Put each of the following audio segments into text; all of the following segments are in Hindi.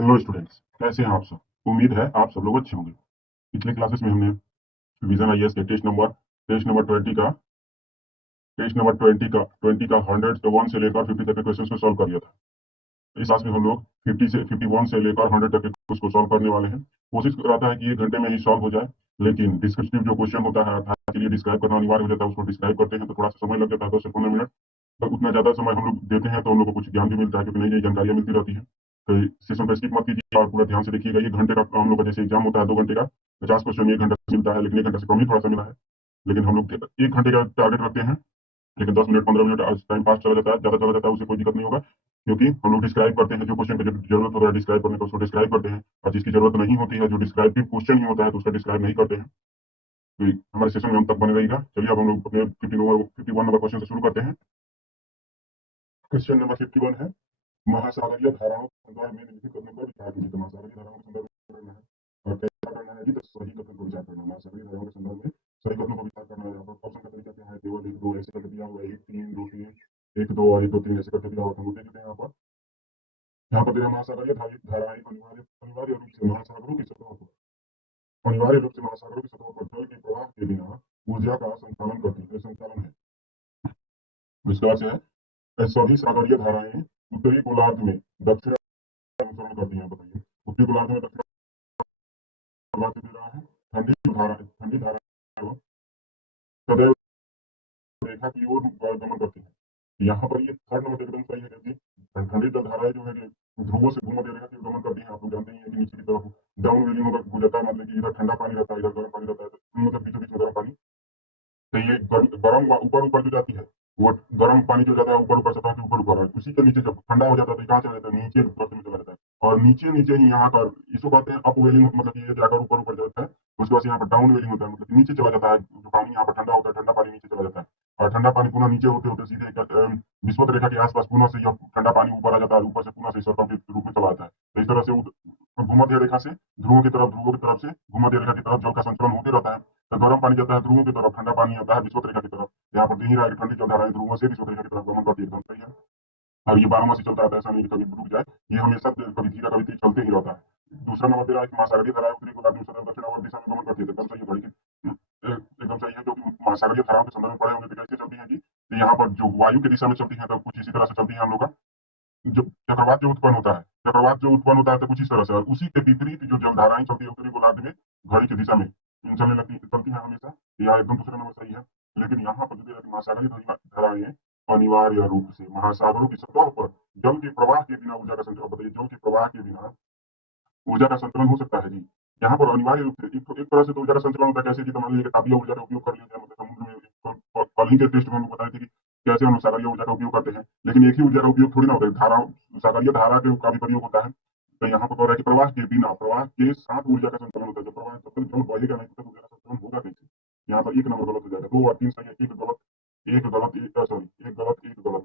हेलो स्टूडेंट्स, कैसे हैं आप सब। उम्मीद है आप सब लोग अच्छे होंगे। पिछले क्लासेस में हमने विजन आईएएस के टेस्ट नंबर 20 का 100 से लेकर 50 तक के क्वेश्चंस को सॉल्व कर लिया था। इस क्लास में हम लोग 51 से लेकर 100 तक के उसको सॉल्व करने वाले हैं। कोशिश रहता है कि 1 घंटे में ही सॉल्व हो जाए, लेकिन डिस्क्रिप्टिव जो क्वेश्चन होता है अर्थात के लिए डिस्क्राइब करना अनिवार्य हो जाता है। उसको डिस्क्राइब करते हैं तो थोड़ा सा समय लग जाता है, 10 से 15 मिनट। पर उतना ज्यादा समय हम लोग देते हैं तो हम लोग को कुछ ज्ञान भी मिलता है, क्योंकि नई नई जानकारियां मिलती रहती है। तो सेशन पर स्किप मत कीजिए और पूरा ध्यान से देखिएगा। 1 घंटे का हम लोग का जैसे एग्जाम होता है 2 घंटे का, 50 क्वेश्चन 1 घंटा मिलता है, लेकिन 1 घंटे से कम ही थोड़ा सा मिला है। लेकिन हम लोग 1 घंटे का टारगेट रखते हैं, लेकिन 10 मिनट 15 मिनट टाइम पास चला जाता है, ज्यादा चला जाता है, उससे कोई दिक्कत नहीं होगा। क्योंकि हम लोग डिस्क्राइब करते हैं, जो क्वेश्चन की जरूरत होता है डिस्क्राइब करने का उसको डिस्क्राइब करते हैं, और जिसकी जरूरत नहीं होती है, जो डिस्क्राइबिव क्वेश्चन ही होता है, तो उसका डिस्क्राइब नहीं करते हैं। तो हमारे सेशन में हम तक बने रहिएगा। चलिए अब हम लोग अपने 51 नंबर क्वेश्चन से शुरू करते हैं। क्वेश्चन नंबर 51 है, महासागरीय धाराओं के संदर्भ में निम्नलिखित कथनों पर विचार कीजिए। तो महासागरीय धाराओं के संदर्भ में करना है और कैसा करना है जी, तो सही कथन पर विचार करना है। महासागरीय धाराओं के संदर्भ में सही कथनों पर विचार करना है। यहाँ पर ऑप्शन का तरीका क्या है, केवल 1 2 ऐसे करके दिया हुआ है, 1 3 2 3, 1 2 और 1 2 3 ऐसे करके दिया हुआ है। हम लोग देख लेते हैं यहाँ पर दिया महासागरीय धाराएं अनिवार्य रूप से महासागरों की सतह पर जल के प्रवाह के बिना ऊर्जा का संचालन करती है, संचालन है। इसके बाद से है, सभी सागरीय धाराएं उत्तरी गोलार्ध में दक्षिण अनुसरण करती हैं। बताइए, उत्तरी गोलार्ध में दक्षिण गोलार्ध दे रहा है। ठंडी धारा एवं सदैव रेखा की ओर गमन करती है। यहाँ पर ये थर्ड नंबर एकदम सही है, क्योंकि ठंडी जल धाराएं जो है ध्रुवों से भूमध्य रेखा की ओर गमन करती है। आप लोग जानते ही हैं कि नीचे की तरफ डाउन वेलिंग हो जाता है, मतलब कि इधर ठंडा पानी रहता है, इधर गर्म पानी रहता है, तो मतलब बीचों बीच में गर्म पानी। तो ये गर्म ऊपर ऊपर जो जाती है, वो गर्म पानी जो जाता है ऊपर ऊपर, सतह के ऊपर ऊपर, उसी के नीचे जब ठंडा हो जाता है तो कहाँ चला जाता है, नीचे बर्फ में चला जाता है। और नीचे नीचे ही यहाँ पर इसको कहते हैं अप वेलिंग, मतलब ये जाकर ऊपर ऊपर जाता है। उसके बाद यहाँ पर डाउन वेलिंग होता है, मतलब नीचे चला जाता है। जो पानी यहाँ पर ठंडा होता है, ठंडा पानी नीचे चला जाता है, और ठंडा पानी पुनः नीचे होते होते सीधे विषुवत रेखा के आसपास पुनः से यह ठंडा पानी ऊपर आ जाता है, ऊपर से पुनः से सर्पम के रूप में चला आता है। तो इस तरह से भूमध्य रेखा से ध्रुवों की तरफ से भूमध्य रेखा की तरफ जल का संचलन होते रहता है। तो गर्म पानी जाता है ध्रुवों की तरफ, ठंडा पानी आता है विषुवत रेखा की तरफ। यहाँ पर दे ही रहा है कि ठंडी जल धाराएं ध्रुवों से विषुवत रेखा की तरफ गमन करती है, एकदम सही है। और ये 12 मासी चलता रहता है, ऐसा नहीं कि कभी रुक जाए, ये हमेशा कभी धीरे कभी तेज चलते ही रहता है। दूसरा नंबर दे रहा है कि महासागरीय धाराएं उत्तरी गोलार्ध में सदैव दक्षिणावर्त दिशा में गमन करती है, एकदम सही है भाई। एकदम सही है, क्योंकि महासागरीय धाराओं के संदर्भ में पढ़े होंगे तो कैसे चलती है जी, तो यहाँ पर जो वायु की दिशा में चलती है तो कुछ इसी तरह से चलती है। हम लोग का जो चक्रवात जो उत्पन्न होता है तो कुछ इस तरह से, और उसी के विपरीत जो जलधाराएं चलती है उत्तरी गोलार्ध में घड़ी की दिशा में चलती है हमेशा। यह एकदम दूसरा नंबर सही है। लेकिन यहाँ पर जो महासागरीय धाराएं अनिवार्य रूप से महासागरों की सतह पर जल के प्रवाह के बिना ऊर्जा का संचलन। बताइए, जल के प्रवाह के बिना ऊर्जा का संचलन हो सकता है जी। यहाँ पर अनिवार्य रूप से एक तरह से तो ऊर्जा का संचलन होता है। कैसे जी, तो मान लीजिए तापीय ऊर्जा का उपयोग कर लिया जाए, मतलब समुद्र में कल ही के टेस्ट में हम बताए थे कि कैसे हम सागरीय ऊर्जा का उपयोग करते हैं, लेकिन एक ही ऊर्जा का उपयोग थोड़ी ना होता है, धारा सागरीय धारा के का भी प्रयोग होता है। तो यहाँ पर कह रहा है कि प्रवाह के साथ ऊर्जा का संचलन होता है। जब प्रवाह जब तक जल बहेगा नहीं तब तक ऊर्जा का संचलन होगा कैसे। यहाँ पर 1 नंबर गलत हो जाएगा, 2 और 3 सही है, एक गलत एक गलत।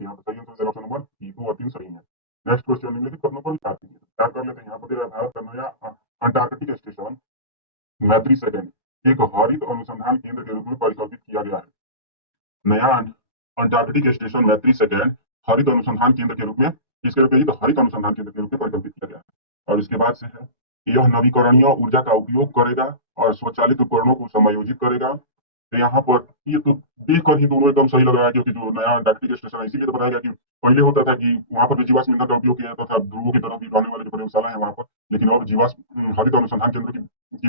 यहाँ पर सही आंसर ऑप्शन नंबर 2 और 3 सही है। नेक्स्ट क्वेश्चन, निम्नलिखित कथनों पर विचार कीजिए। विचार कर लेते हैं। यहाँ पर भारत का नया अंटार्कटिक स्टेशन मैत्री सेकंड एक हरित अनुसंधान केंद्र के रूप में परिकल्पित किया गया है। नया अंटार्कटिक स्टेशन मैत्री सेकंड हरित अनुसंधान केंद्र के रूप में, इसके रूप में तो हरित अनुसंधान केंद्र के रूप में परिकल्पित किया गया है। और इसके बाद से है, यह नवीकरणीय ऊर्जा का उपयोग करेगा और स्वचालित उपकरणों को समायोजित करेगा। तो यहाँ पर ये तो देखकर ही दोनों एकदम सही लग रहा है, क्योंकि जो नया अंटार्कटिक स्टेशन है इसीलिए तो बनाया गया कि पहले होता था कि वहां पर जीवाश्म ईंधन का उपयोग किया जाता था, ध्रुवों की तरफ भी आने वाले जो प्रयोगशाला है वहां पर, लेकिन अब जीवाश्म हरित अनुसंधान केंद्र की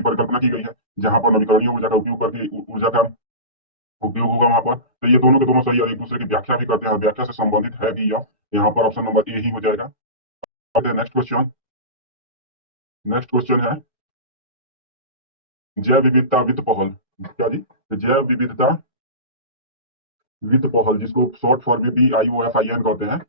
परिकल्पना की गई है, जहां पर नवीकरणीय ऊर्जा का उपयोग करके ऊर्जा का उपयोग होगा वहां पर। तो ये दोनों के दोनों सही और एक दूसरे की व्याख्या भी करते हैं, व्याख्या से संबंधित है भी यह। यहाँ पर ऑप्शन नंबर ए ही हो जाएगा। नेक्स्ट क्वेश्चन है, जैव विविधता वित्त पहल। क्या जी, जैव विविधता वित्त पहल, जिसको शॉर्ट फॉर्म में BIOFIN कहते हैं,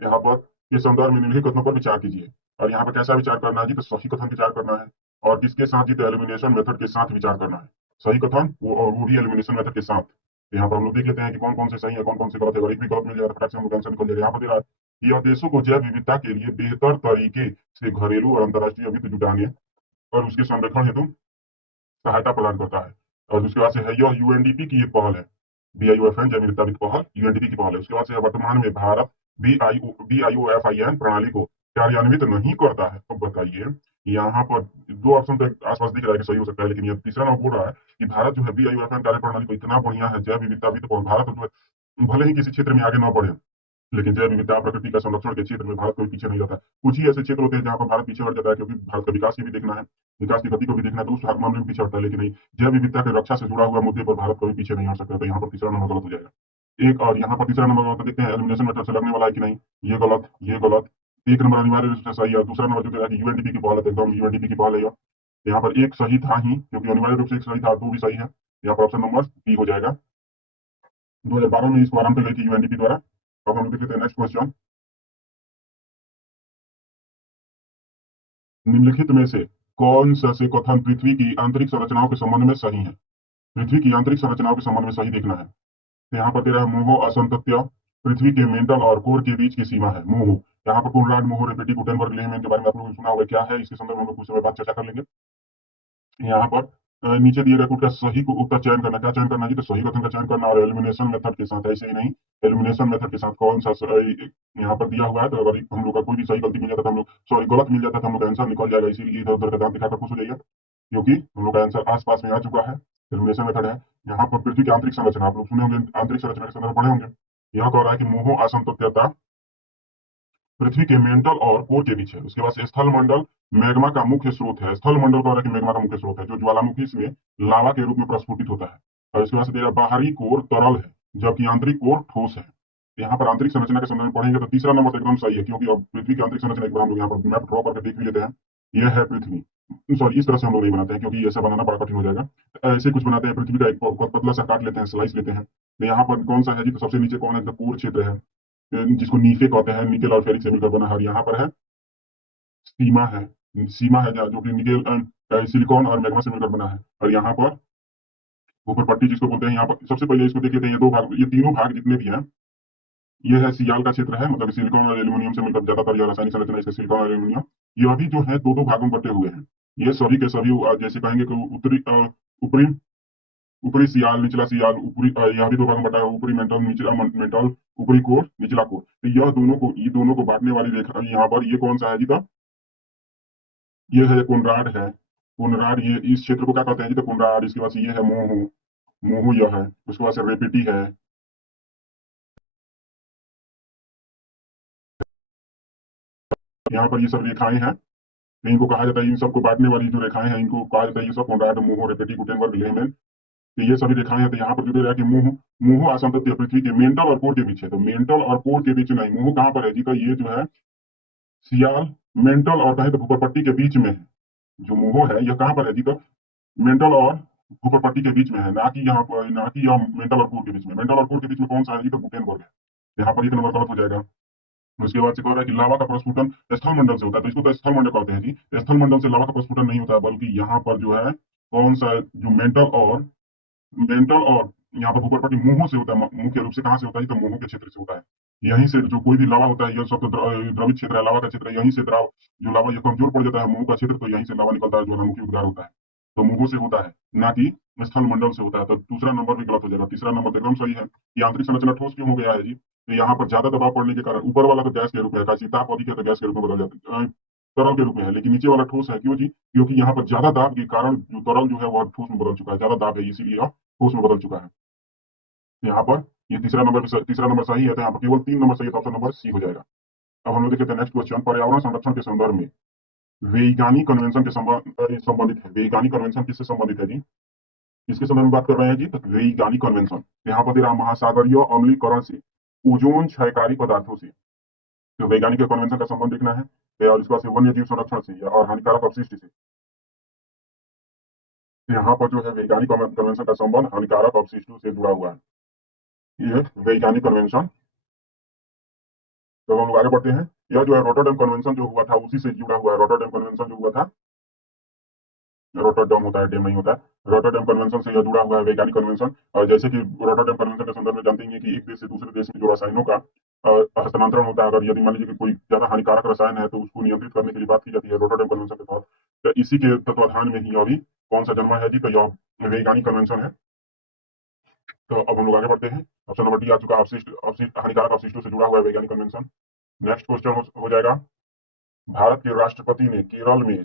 यहाँ पर ये संदर्भ में निम्नलिखित कथनों पर विचार कीजिए। और यहाँ पर कैसा विचार करना है जी, तो सही कथन विचार करना है। और किसके साथ जी, तो एलिमिनेशन मेथड के साथ विचार करना है। सही कथन वो भी एलिमिनेशन मेथड के साथ। यहाँ पर हम लोग देख लेते हैं कि कौन कौन से सही है, कौन कौन से गलत है। अगर एक भी गलत मिल जाए तो फटाक से हम लोग आंसर निकल जाएगा। यहाँ पर दे रहा है, यह देशों को जैव विविधता के लिए बेहतर तरीके से घरेलू और अंतर्राष्ट्रीय वित्त जुटाने और उसके संरक्षण हेतु सहायता प्रदान करता है। और उसके बाद से है, यह UNDP की एक पहल है। BIOFN जैव विविधता वित्त पहल UNDP की पहल है। उसके बाद से वर्तमान में भारत BIOFIN प्रणाली को कार्यान्वित नहीं करता है, तो बताइए यहाँ पर दो ऑप्शन तो आसपास दिख रहा है कि सही हो सकता है, लेकिन ये तीसरा नंबर बोल रहा है कि भारत जो है BIUFN कार्य प्रणाली को इतना बढ़िया है, जैव विविधता भी, तो भारत जो है भले ही किसी क्षेत्र में आगे ना बढ़े, लेकिन जैव विविधता प्रकृति का संरक्षण के क्षेत्र में भारत कोई पीछे नहीं रहता। कुछ ही ऐसे क्षेत्र होते हैं जहां पर भारत पीछे हट जाता है, क्योंकि भारत का विकास की भी देखना है, विकास की गति को भी देखना है, तो उस मामले में पीछे हटता है, लेकिन नहीं, जैव विविधता की रक्षा से जुड़ा हुआ मुद्दे पर भारत कभी पीछे नहीं हट सकता। तो यहाँ पर तीसरा नंबर गलत हो जाएगा। एक और यहाँ पर तीसरा नंबर गलत, देखते हैं एलिमिनेशन मेथड से लगने वाला है कि नहीं। ये गलत, ये गलत। एक नंबर अनिवार्य रूप से सही है, दूसरा नंबर जो कह रहा है कि यूएनडीपी की पहल है, तो एकदम यूएनडीपी की पहल है। यहाँ पर एक सही था ही, क्योंकि अनिवार्य रूप से एक सही था, दो भी सही है। यहाँ पर ऑप्शन नंबर बी हो जाएगा। 2012 में इसको आरंभ की गई थी यूएनडीपी द्वारा। अब हम लोग देखते हैं नेक्स्ट क्वेश्चन। निम्नलिखित में से कौन सा से कथन पृथ्वी की आंतरिक संरचनाओं के संबंध में सही है? पृथ्वी की आंतरिक संरचनाओं के संबंध में सही देखना है। तो यहाँ पर दे रहा है मोहो असंतत्य पृथ्वी के मेंटल और कोर के बीच की सीमा है। मोहो, यहाँ पर कोनराड मोहो रेपेटी गुटेनबर्ग लेहमैन के बारे में आप लोगों ने सुना होगा, क्या है इसके संदर्भ में हम लोग कुछ समय बाद चर्चा कर लेंगे। यहाँ पर नीचे दिए गए का सही को उत्तर चयन करना, क्या चयन करना है जी? तो सही कथन का चयन करना, और एलिमिनेशन मेथड के साथ, ऐसे ही नहीं, एलिमिनेशन मेथड के साथ कौन सा यहाँ पर दिया हुआ है। तो अगर हम लोग का कोई भी सही गलती मिल जाता तो हम लोग, सॉरी गलत मिल जाता तो हम लोग का आंसर निकल जाएगा, इसीलिए इधर उधर का दांत दिखाकर खुश हो जाइए, क्योंकि हम लोग का आंसर आसपास में आ चुका है। एलिमिनेशन मेथड है। यहाँ पर पृथ्वी की आंतरिक संरचना आप लोग सुने होंगे, आंतरिक संरचना के संदर्भ में पढ़े होंगे। यह कह रहा है कि मोहो असंतोत्यता पृथ्वी के मेंटल और कोर के बीच है। उसके बाद से स्थल मंडल मैग्मा का मुख्य स्रोत है। स्थल मंडल कह रहा है कि मैग्मा का मुख्य स्रोत है, जो ज्वालामुखी में लावा के रूप में प्रस्फुटित होता है। और इसके बाद से तेरा बाहरी कोर तरल है, जबकि आंतरिक कोर ठोस है। यहाँ पर आंतरिक संरचना के संदर्भ में पढ़ेंगे तो तीसरा नंबर तो एकदम सही है, क्योंकि अब पृथ्वी की आंतरिक संरचना एक बार हम लोग यहाँ पर मैप ड्रॉ करके देख भी लेते हैं। यह है पृथ्वी, सॉरी इस तरह से हम लोग नहीं बनाते हैं, क्योंकि ऐसा बनाना बड़ा कठिन हो जाएगा। ऐसे कुछ बनाते हैं, पृथ्वी का एक पतला सा काट लेते हैं, स्लाइस लेते हैं। तो यहाँ पर कौन सा है जी? तो सबसे नीचे कौन है? तो कोर क्षेत्र है, जिसको नीफे कहते हैं, निकेल और फेरिक से मिलकर बना है। और यहाँ पर है सीमा है, सीमा है जो कि निकेल सिलिकॉन और मैग्मा से मिलकर बना है। और यहाँ पर ऊपर पट्टी जिसको बोलते हैं, यहाँ पर सबसे पहले इसको देख लेते हैं। ये दो भाग, ये तीनों भाग जितने भी हैं, ये है सियाल का क्षेत्र है, मतलब सिलिकॉन और एल्यूमिनियम से मिलकर ज्यादातर यह रासायनिक संरचना इसका सिलिकॉन और एल्यूमिनियम, यह भी जो है दो दो भागों में बटे हुए हैं। ये सभी के सभी जैसे कहेंगे कि उत्तरी ऊपरी ऊपरी सियाल, निचला सियाल, ऊपरी यह भी दो भाग में बटा है, ऊपरी मेंटल, निचला मेंटल, ऊपरी कोर, निचला कोर। तो यह दोनों को, ये दोनों को बांटने वाली रेखा यहाँ पर, ये कौन सा है जी? तो ये है कोनराड है। कोनराड, ये इस क्षेत्र को क्या कहते हैं जी? तो कोनराड। इसके बाद से ये है मोहू, मोहू यह है। उसके बाद से रेपिटी है। यहाँ पर ये सब रेखाएं हैं, तो इनको कहा जाता है, इन सबको बांटने वाली जो रेखाएं हैं इनको कहा जाता है, ये सब कोनराड, मोहो, रेपेटी, गुटेनबर्ग, लेहमैन। तो ये सभी रेखाएं हैं। तो यहाँ पर जो दे रहा है कि मोह, मोह आसंतत्य पृथ्वी के मेंटल और कोर के बीच है। तो मेंटल और कोर के बीच नहीं, मोह कहाँ पर है जी? तो ये जो है सियाल, मेंटल और कहें तो भूपर पट्टी के बीच में है। जो मोह है यह कहाँ पर है जी? तो मेंटल और भूपर पट्टी के बीच में है, ना कि यहाँ पर, ना कि यह मेंटल और कोर के बीच में। मेंटल और कोर के बीच में कौन सा है जी? तो गुटेनबर्ग है। यहाँ पर एक नंबर गलत हो जाएगा। उसके बाद से कह रहा है कि लावा का प्रस्फुटन स्थल मंडल से होता है, तो इसको तो स्थल मंडल कहते हैं जी। स्थल मंडल से लावा का प्रस्फुटन नहीं होता है, बल्कि यहाँ पर जो है कौन सा जो मेंटल और यहाँ पर भूपर पट्टी मुंहों से होता है। मुख्य रूप से कहाँ से होता है? तो मुंहों के क्षेत्र से होता है। यहीं से जो कोई भी लावा होता है, यह सब तो द्रवित क्षेत्र है, लावा का क्षेत्र है। यहीं से द्राव जो लावा ये कमजोर पड़ जाता है मुंह का क्षेत्र, तो यहीं से लावा निकलता है, ज्वालामुखी उद्गार होता है। तो मुंहों से होता है, ना कि स्थल मंडल से होता है। तो दूसरा नंबर भी गलत हो जाएगा। तीसरा नंबर तो एकदम सही है। कि आंतरिक संरचना ठोस क्यों हो गया है जी? तो यहाँ पर ज्यादा दबाव पड़ने के कारण, ऊपर वाला तो गैस के रूप में है, ताप अधिक है तो गैस के रूप में बदल जाता है, तरल के रूप में है, लेकिन नीचे वाला ठोस है। क्यों जी? क्योंकि यहाँ पर ज्यादा दाब के कारण जो तरल जो है वह ठोस में बदल चुका है, ज्यादा दाब है इसीलिए यह ठोस में बदल चुका है। तो यहाँ पर ये तीसरा नंबर सही है। तो यहाँ पर केवल 3 नंबर सही है, तो ऑप्शन नंबर सी हो जाएगा। अब हम लोग देखते हैं नेक्स्ट क्वेश्चन। पर्यावरण संरक्षण के संदर्भ में वैज्ञानिक कन्वेंशन के संबंधित है। वैज्ञानिक कन्वेंशन किससे संबंधित है जी? किसके संदर्भ में बात कर रहे हैं जी? तो वैज्ञानिक कन्वेंशन यहाँ पर दे रहा महासागरीय अम्लीकरण से ओजोन क्षयकारी पदार्थों से। तो वैज्ञानिक कन्वेंशन का संबंध देखना है। और इसके बाद से वन्य जीव संरक्षण से और हानिकारक अपशिष्ट से। यहाँ पर जो है वैज्ञानिक कन्वेंशन का संबंध हानिकारक अपशिष्टों से जुड़ा हुआ है। ये वैज्ञानिक कन्वेंशन। तो हम लोग आगे बढ़ते हैं। यह जो है रोटरडैम कन्वेंशन जो हुआ था उसी से जुड़ा हुआ है। रोटरडैम कन्वेंशन जो हुआ था, रोटरडैम होता है, डैम नहीं होता है। रोटरडैम कन्वेंशन से यह जुड़ा हुआ है वैज्ञानिक कन्वेंशन। और जैसे कि रोटरडैम कन्वेंशन के संदर्भ में जानते हैं कि एक देश से दूसरे देश में जो रसायनों का हस्तांतरण होता है, अगर यदि मान लीजिए कि कोई ज्यादा हानिकारक रसायन है तो उसको नियंत्रित करने के लिए बात की जाती है रोटरडैम कन्वेंशन के तहत। तो इसी के तत्वाधान में ही अभी कौन सा जन्मा है जी? तो यह वैज्ञानिक कन्वेंशन है। तो अब हम लोग आगे बढ़ते हैं। ऑप्शन नंबर डी आ चुका है, अपशिष्ट, अपशिष्ट हानिकारक अपशिष्टों से जुड़ा हुआ है वैज्ञानिक कन्वेंशन। नेक्स्ट क्वेश्चन हो जाएगा। भारत के राष्ट्रपति ने केरल में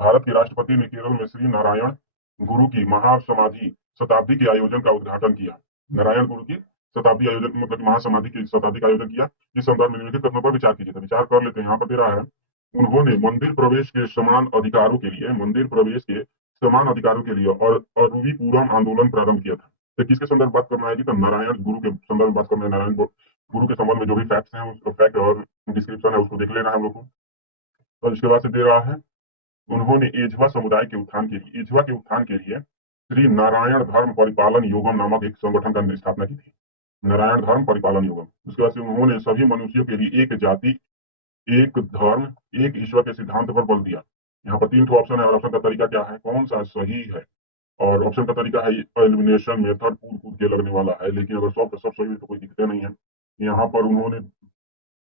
भारत के राष्ट्रपति ने केरल में श्री नारायण गुरु की महासमाधि शताब्दी के आयोजन का उद्घाटन किया। नारायण गुरु की शताब्दी आयोजन मतलब महासमाधि की शताब्दी का आयोजन किया। इस संदर्भ में निम्नलिखित कथनों पर विचार कीजिए। तो विचार कर लेते हैं। यहाँ पर दे रहा है, उन्होंने मंदिर प्रवेश के समान अधिकारों के लिए और अरुविपुरम आंदोलन प्रारंभ किया था। तो किसके संदर्भ में बात करना है? तो नारायण गुरु के संदर्भ में बात करना है। नारायण गुरु के संबंध में जो भी फैक्ट्स हैं, उसको फैक्ट और डिस्क्रिप्शन है उसको देख लेना है हम लोग को। और इसके बाद से दे रहा है, उन्होंने एझवा समुदाय के उत्थान के लिए श्री नारायण धर्म परिपालन योगम नामक एक संगठन का स्थापना की थी। नारायण धर्म परिपालन योगम। उसके बाद से उन्होंने सभी मनुष्यों के लिए एक जाति, एक धर्म, एक ईश्वर के सिद्धांत पर बल दिया। यहाँ पर 3 ऑप्शन है और ऑप्शन का तरीका क्या है, कौन सा सही है? और ऑप्शन का तरीका है एलिमिनेशन मेथड, कूद कूद के लगने वाला है, लेकिन अगर सब सही है तो कोई दिक्कत नहीं है। यहाँ पर उन्होंने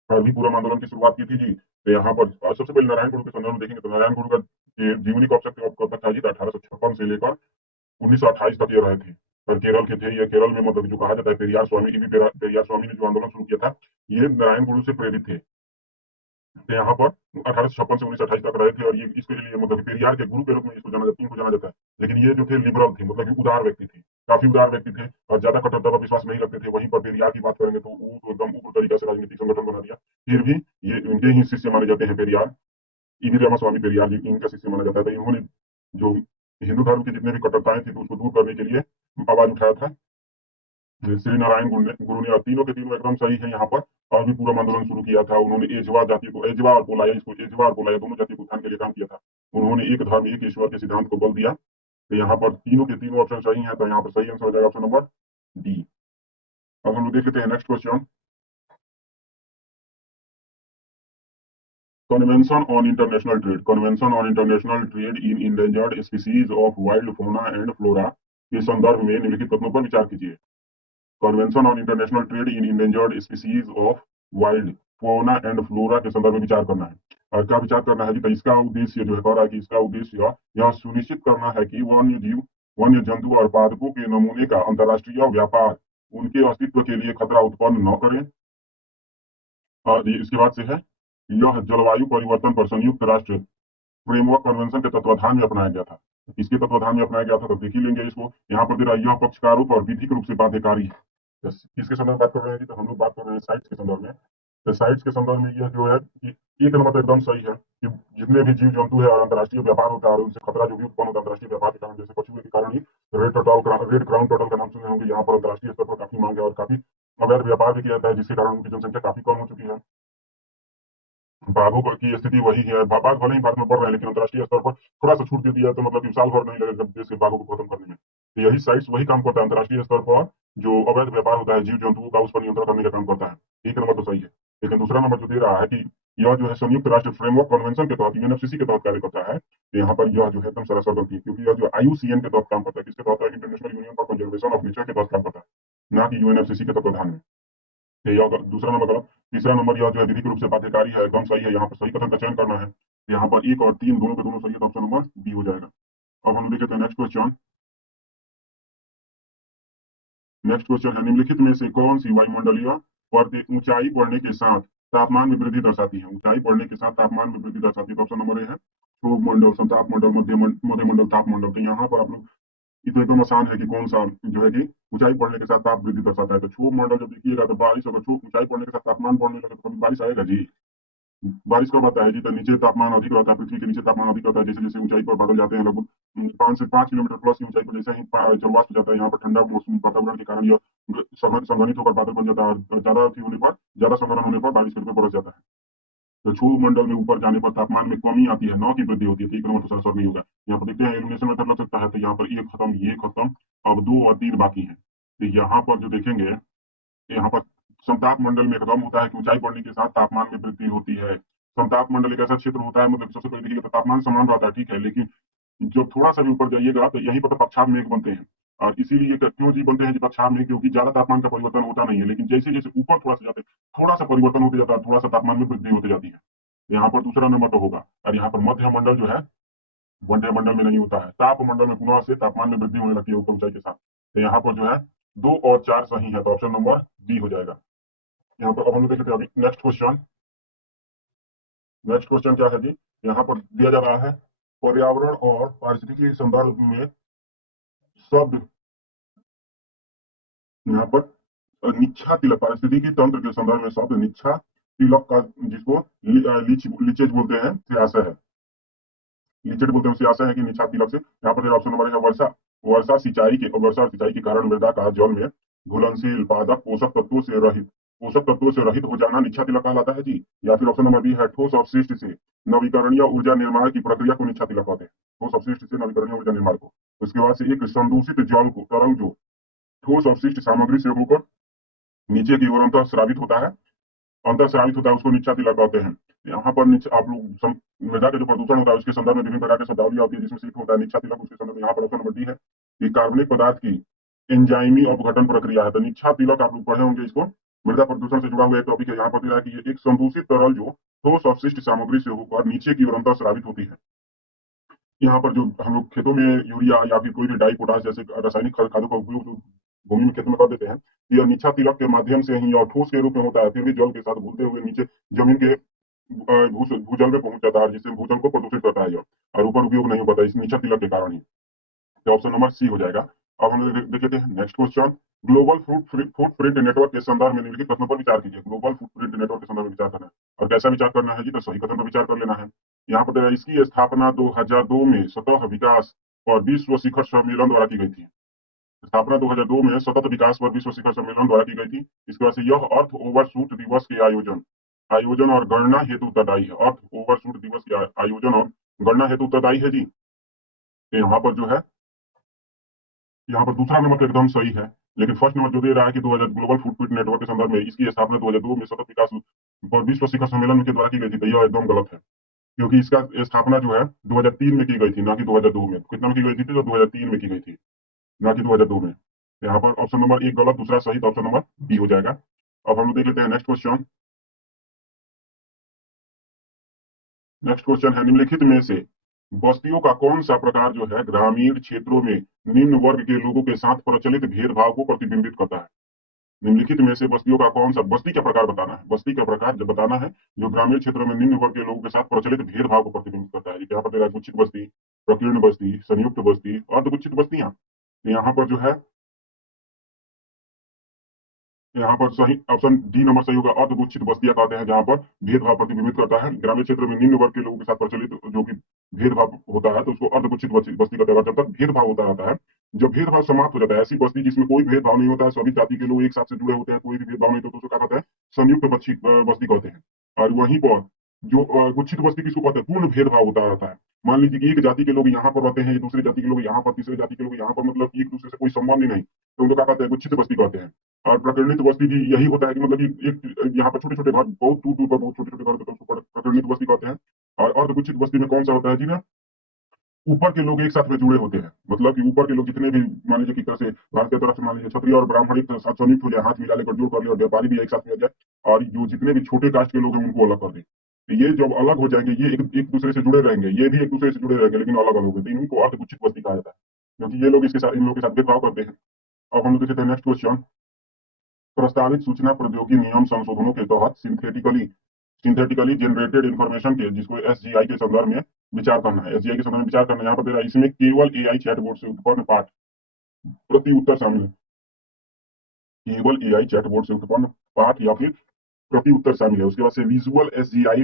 अभी पूरा आंदोलन की शुरुआत की थी जी। तो यहाँ पर सबसे पहले नारायण गुरु के संदर्भ में देखेंगे तो नारायण गुरु का जीवनी कब तक था जी? 1856 से लेकर 1928 तक ये रहे थे। और केरल के थे। ये केरल में मतलब जो कहा जाता है पेरियार स्वामी की भी पेरियार स्वामी ने जो आंदोलन शुरू किया था, ये नारायण गुरु से प्रेरित थे। तो यहाँ पर 1856 से 1928 तक रहे थे और ये इसके लिए मतलब पेरियार के गुरु के रूप में इनको जाना जाता है। लेकिन ये जो थे लिबरल थे, मतलब उदार व्यक्ति थे, काफी उदार व्यक्ति थे और ज्यादा कट्टरता पर विश्वास नहीं रखते थे। वहीं पर पेरियार की बात करेंगे तो वो तो एकदम ऊपर तरीके से राजनीतिक संगठन बना दिया। फिर भी ये इनके ही शिष्य माने जाते हैं पेरियार। ईवी रामास्वामी पेरियार जी इनका शिष्य माना जाता है। तो इन्होंने जो हिंदू धर्म की जितने भी कट्टरताएं थी तो उसको दूर करने के लिए आवाज उठाया था श्री नारायण गुरु ने। तीनों के तीनों एकदम सही है। यहाँ पर और भी पूरा आंदोलन शुरू किया था उन्होंने। एजवा और कोलाया दोनों जाति को उत्थान के लिए काम किया था। उन्होंने एक धर्म, एक ईश्वर के सिद्धांत को बल दिया। तो यहाँ पर तीनों के तीनों ऑप्शन सही हैं। तो यहाँ पर सही आंसर हो जाएगा ऑप्शन नंबर डी। अब हम लोग देख लेते हैं next question. Convention on international trade in endangered species of wild fauna and flora के संदर्भ में निम्नलिखित कथनों पर विचार कीजिए। Convention on international trade in endangered species of wild fauna and flora के संदर्भ में विचार करना है। और क्या विचार करना है जी? तो इसका उद्देश्य जो है कह रहा है कि इसका उद्देश्य यह सुनिश्चित करना है कि वन्य जंतु और पादपों के नमूने का अंतर्राष्ट्रीय व्यापार उनके अस्तित्व के लिए खतरा उत्पन्न न करें। और इसके बाद से है, यह जलवायु परिवर्तन पर संयुक्त राष्ट्र फ्रेमवर्क कन्वेंशन के तत्वाधान में अपनाया गया था। इसके तत्वाधान में अपनाया गया था तो देख ही लेंगे इसको। यहाँ पर दे रहा है, यह पक्षकारों पर विधिक रूप से बाध्यकारी है। किसके संदर्भ में बात कर रहे हैं जी? तो हम लोग बात कर रहे हैं साइट्स के संदर्भ में। तो साइट्स के संदर्भ में यह जो है कि एक नंबर तो एकदम सही है कि जितने भी जीव जंतु है और अंतर्राष्ट्रीय व्यापार होता है और उनसे खतरा जो भी उत्पन्न होता है अंतर्राष्ट्रीय व्यापार के कारण, जैसे कछुए के कारण ही रेड क्राउन टर्टल का नाम सुने होंगे। यहाँ पर अंतर्राष्ट्रीय स्तर पर काफी मांग है और काफी अवैध व्यापार भी किया जाता है, जिसके कारण उनकी जनसंख्या काफी कम हो चुकी है। बाघों की स्थिति वही है। बाघ भले ही भारत में बढ़ रहे हैं लेकिन अंतर्राष्ट्रीय स्तर पर थोड़ा सा छूट दे दिया तो मतलब कि साल भर नहीं लगेगा देश के बाघों को खत्म करने में। तो यही साइट्स वही काम करता है अंतर्राष्ट्रीय स्तर पर। जो अवैध व्यापार होता है जीव जंतुओं का, उस पर नियंत्रण करने का काम करता है। एक नंबर तो सही है। लेकिन दूसरा नंबर जो दे रहा है कि यह जो है संयुक्त राष्ट्र फ्रेमवर्क कन्वेंशन के तहत, यूएनएफसीसी के तहत कार्य करता है। तो यहाँ पर यह जो है एकदम सरासर गलती है, क्योंकि यह जो आईयूसीएन के तहत काम करता है। किसके तहत? International union for conservation of nature के तहत काम करता है, ना कि यूएनएफसीसी के तत्वाधान में। दूसरा नंबर गलत। तीसरा नंबर यह जो है विधिक रूप से बाध्यकारी है, एकदम सही है। यहाँ पर सही कथन का चयन करना है। यहाँ पर 1 और 3 दोनों के दोनों सही है, तो ऑप्शन नंबर बी हो जाएगा। अब हम देखें नेक्स्ट क्वेश्चन। नेक्स्ट क्वेश्चन है, निम्नलिखित में से कौन सी वायुमंडलीय परतें ऊंचाई बढ़ने के साथ तापमान में वृद्धि दर्शाती है? ऊंचाई बढ़ने के साथ तापमान में वृद्धि दर्शाती है। तो ऑप्शन नंबर ए है क्षोभ मंडल, संताप मंडल, मध्य मंडल, ताप मंडल। तो यहाँ पर आप लोग ये तो एकदम आसान है कि कौन सा जो है कि ऊंचाई बढ़ने के साथ ताप वृद्धि दर्शाता है। तो क्षोभ मंडल जब देखिएगा तो बारिश, अगर ऊंचाई बढ़ने के साथ तापमान बढ़ने लगे तो कभी बारिश आएगा जी? बारिश कब आता है जी? तो नीचे तापमान अधिक रहता है, पृथ्वी के नीचे तापमान अधिक रहता है। जैसे जैसे ऊंचाई पर बादल जाते हैं, लगभग 5 किलोमीटर प्लस की ऊंचाई पर जैसे ही जल वाष्प जाता है, यहाँ पर ठंडा मौसम वातावरण के कारण यह संघनित होकर बादल बन जाता है और ज्यादा होने पर, ज्यादा संघनन होने पर बारिश के रूप में बरस जाता है। तो क्षोभ मंडल में ऊपर जाने पर तापमान में कमी आती है, न की वृद्धि होती है। तो एक नंबर तो सर नहीं होगा। यहाँ पर देखते हैं एलिमिनेशन मेथड लग सकता है। तो यहाँ पर ये खत्म, ये खत्म, अब 2 और 3 बाकी है। तो यहाँ पर जो देखेंगे, यहाँ पर समताप मंडल में एकदम होता है कि ऊंचाई बढ़ने के साथ तापमान में वृद्धि होती है। समताप मंडल एक ऐसा क्षेत्र होता है, मतलब सबसे पहले देखिएगा तो तापमान समान रहता है, ठीक है, लेकिन जब थोड़ा सा भी ऊपर जाइएगा तो यहीं पर तो पक्षाघ मेघ बनते हैं। और इसीलिए क्यों जी बनते हैं जी पक्षाघ मेघ? क्योंकि ज्यादा तापमान का परिवर्तन होता नहीं है, लेकिन जैसे जैसे ऊपर थोड़ा सा जाते हैं, थोड़ा सा परिवर्तन होते जाता है, थोड़ा सा तापमान में वृद्धि होती जाती है। यहाँ पर दूसरा नंबर तो होगा। और यहाँ पर मध्य मंडल जो है वनडे मंडल में नहीं होता है। ताप मंडल में पुनः से तापमान में वृद्धि होने लगती है ऊपर ऊंचाई के साथ। तो यहाँ पर जो है 2 और 4 सही है, तो ऑप्शन नंबर बी हो जाएगा। यहाँ पर अब हम लोग देखते हैं अभी नेक्स्ट क्वेश्चन। नेक्स्ट क्वेश्चन क्या है जी, यहाँ पर दिया जा रहा है पर्यावरण और पारिस्थितिकी के संदर्भ में शब्द, यहाँ पर निच्छा तिलक, पारिस्थितिकी तंत्र के संदर्भ में शब्द निच्छा तिलक का, जिसको लीचेज बोलते हैं, से आशय है। लीचेज बोलते हैं उससे आशय है कि निच्छा तिलक से। यहाँ पर ऑप्शन नंबर है वर्षा। वर्षा और सिंचाई के कारण मृदा का जल में घुलनशील पादप पोषक तत्वों से रहित हो जाना निच्छा तिलक कहलाता है जी। या फिर ऑप्शन नंबर बी है ठोस अवशिष्ट से नवीकरणीय ऊर्जा निर्माण की प्रक्रिया को निच्छा तिलक कहते हैं, ठोस अवशिष्ट से नवीकरणीय ऊर्जा निर्माण को। उसके बाद से एक संदूषित जल को तरल जो ठोस अवशिष्ट सामग्री से होकर नीचे की ओर अंतर स्रावित होता है, उसको निच्छा तिलक कहते हैं। यहाँ पर आप लोग मृदा का जो प्रदूषण होता है उसके संदर्भ में विभिन्न प्रकार की शब्दावली होती है, जिसमें से एक होता है निच्छा तिलक। उसके संदर्भ में यहाँ पर ऑप्शन नंबर डी है कि कार्बनिक पदार्थ की एंजाइमी अपघटन प्रक्रिया है। तो निच्छा तिलक आप लोग पढ़े होंगे इसको, मृदा प्रदूषण से जुड़ा हुआ एक टॉपिक है। यहाँ पर दिया है कि ये एक संदूषित तरल जो ठोस अवशिष्ट सामग्री से होकर नीचे की ओर अंतर स्रावित होती है। यहाँ पर जो हम लोग खेतों में यूरिया या फिर कोई भी डाई पोटाश जैसे रासायनिक खादों का उपयोग जो भूमि में खेतों में कर देते हैं, यह निच्छा तिलक के माध्यम से ही और ठोस के रूप में होता है, फिर भी जल के साथ घुलते हुए नीचे जमीन के भूजल में पहुंच जाता है, जिससे भूजल को प्रदूषित करता है और ऊपर उपयोग नहीं हो पाता इस निच्छा तिलक के कारण ही। तो ऑप्शन नंबर सी हो जाएगा। अब हम लोग देखते हैं next question, global footprint network के संदर्भ में निम्नलिखित कथनों पर विचार कीजिए। ग्लोबल फुटप्रिंट नेटवर्क के संदर्भ में विचार करना है, और कैसा विचार करना है जी, तो सही कथन पर विचार कर लेना है। यहाँ पर इसकी स्थापना 2002 में सतत विकास और विश्व शिखर सम्मेलन द्वारा की गई थी। स्थापना 2002 में सतत विकास पर विश्व शिखर सम्मेलन द्वारा की गई थी। इसके बाद से यह अर्थ ओवरशूट दिवस के आयोजन और गणना हेतु उत्तरदायी है। अर्थ ओवरशूट दिवस के आयोजन और गणना हेतु उत्तरदायी है जी। यहाँ पर जो है, यहाँ पर दूसरा नंबर तो एकदम सही है, लेकिन फर्स्ट नंबर जो दे रहा है कि 2000 ग्लोबल फुटप्रिंट नेटवर्क के संदर्भ में इसकी स्थापना 2002 में सतत विकास और विश्व शिखर सम्मेलन के द्वारा की गई थी, तो यह एकदम गलत है, क्योंकि इसका स्थापना जो है 2003 में की गई थी, ना कि 2002 में। कितना में की गई थी? तो 2003 में की गई थी, ना कि 2002 में। यहाँ पर ऑप्शन नंबर एक गलत, दूसरा सही, तो ऑप्शन नंबर बी हो जाएगा। अब हम लोग देख लेते हैं नेक्स्ट क्वेश्चन। नेक्स्ट क्वेश्चन है, निम्नलिखित में से बस्तियों का कौन सा प्रकार जो है ग्रामीण क्षेत्रों में निम्न वर्ग के लोगों के साथ प्रचलित भेदभाव को प्रतिबिंबित करता है? निम्नलिखित में से बस्तियों का कौन सा, बस्ती का प्रकार बताना है, बस्ती का प्रकार जब बताना है जो ग्रामीण क्षेत्रों में निम्न वर्ग के लोगों के साथ प्रचलित भेदभाव को प्रतिबिंबित करता है। यहाँ पर गुच्छित बस्ती, प्रकीर्ण बस्ती, संयुक्त बस्ती, अर्धगुच्छित बस्तियां। यहाँ पर जो है, यहाँ पर सही ऑप्शन डी नंबर सही होगा, अर्धगुच्छित बस्तियां कहते हैं जहां पर भेदभाव प्रतिबिंबित करता है। ग्रामीण क्षेत्र में निम्न वर्ग के लोगों के साथ प्रचलित जो कि भेदभाव होता है, तो उसको अर्धगुच्छित बस्ती कहते हैं। जब तक भेदभाव होता रहता है, जब भेदभाव समाप्त हो जाता है, ऐसी बस्ती जिसमें कोई भेदभाव नहीं होता है, सभी जाति के लोग एक साथ से जुड़े होते हैं, कोई भी भेदभाव नहीं, तो उसको क्या कहते हैं? संयुक्त बस्ती कहते हैं। और वहीं पर जो गुच्छित बस्ती किसको कहते हैं? पूर्ण भेदभाव होता रहता है। मान लीजिए कि एक जाति के लोग यहाँ पर रहते हैं, दूसरी जाति के लोग यहाँ पर, तीसरी जाति के लोग यहाँ पर, मतलब एक दूसरे से कोई संबंध ही नहीं, तो उनको क्या कहते हैं? गुच्छित बस्ती कहते हैं। और प्रकीर्णित बस्ती भी यही होता है कि मतलब कि एक यहाँ पर छोटे छोटे घर, बहुत दूर दूर पर बहुत छोटे छोटे घर होते हैं, उसको प्रकीर्णित बस्ती कहते हैं। और अर्धगुच्छित बस्ती में कौन सा होता है जी ना, ऊपर के लोग एक साथ में जुड़े होते हैं, मतलब कि ऊपर के लोग जितने भी, मान लीजिए कि कैसे भारत की तरफ से मान लीजिए क्षत्रिय और ब्राह्मण एक साथ संयुक्त हो जाए, हाथ मिला लेकर जोड़ कर ले, और व्यापारी भी एक साथ में आ जाए, और जो जितने भी छोटे कास्ट के लोग हैं उनको अलग कर दे। तो ये जब अलग हो जाएंगे, ये एक दूसरे से जुड़े रहेंगे, ये भी एक दूसरे से जुड़े रहेंगे, लेकिन अलग अलग होंगे, तो इनको अर्धगुच्छित बस्ती कहा जाता है, क्योंकि ये लोग इसके साथ, इन लोगों के साथ भेदभाव करते हैं। अब हम लोग देखते हैं नेक्स्ट क्वेश्चन, प्रस्तावित सूचना प्रौद्योगिकी नियम संशोधनों के तहत सिंथेटिकली जनरेटेड इंफॉर्मेशन के, जिसको एसजीआई के संदर्भ में विचार करना है। एसजीआई के संदर्भ में विचार करना है, यहाँ पर दे रहा है, इसमें केवल एआई चैटबॉट से उत्पन्न पाठ प्रति उत्तर शामिल है। केवल एआई चैटबॉट से उत्पन्न पाठ या फिर प्रति उत्तर शामिल है। उसके बाद से विजुअल एसजीआई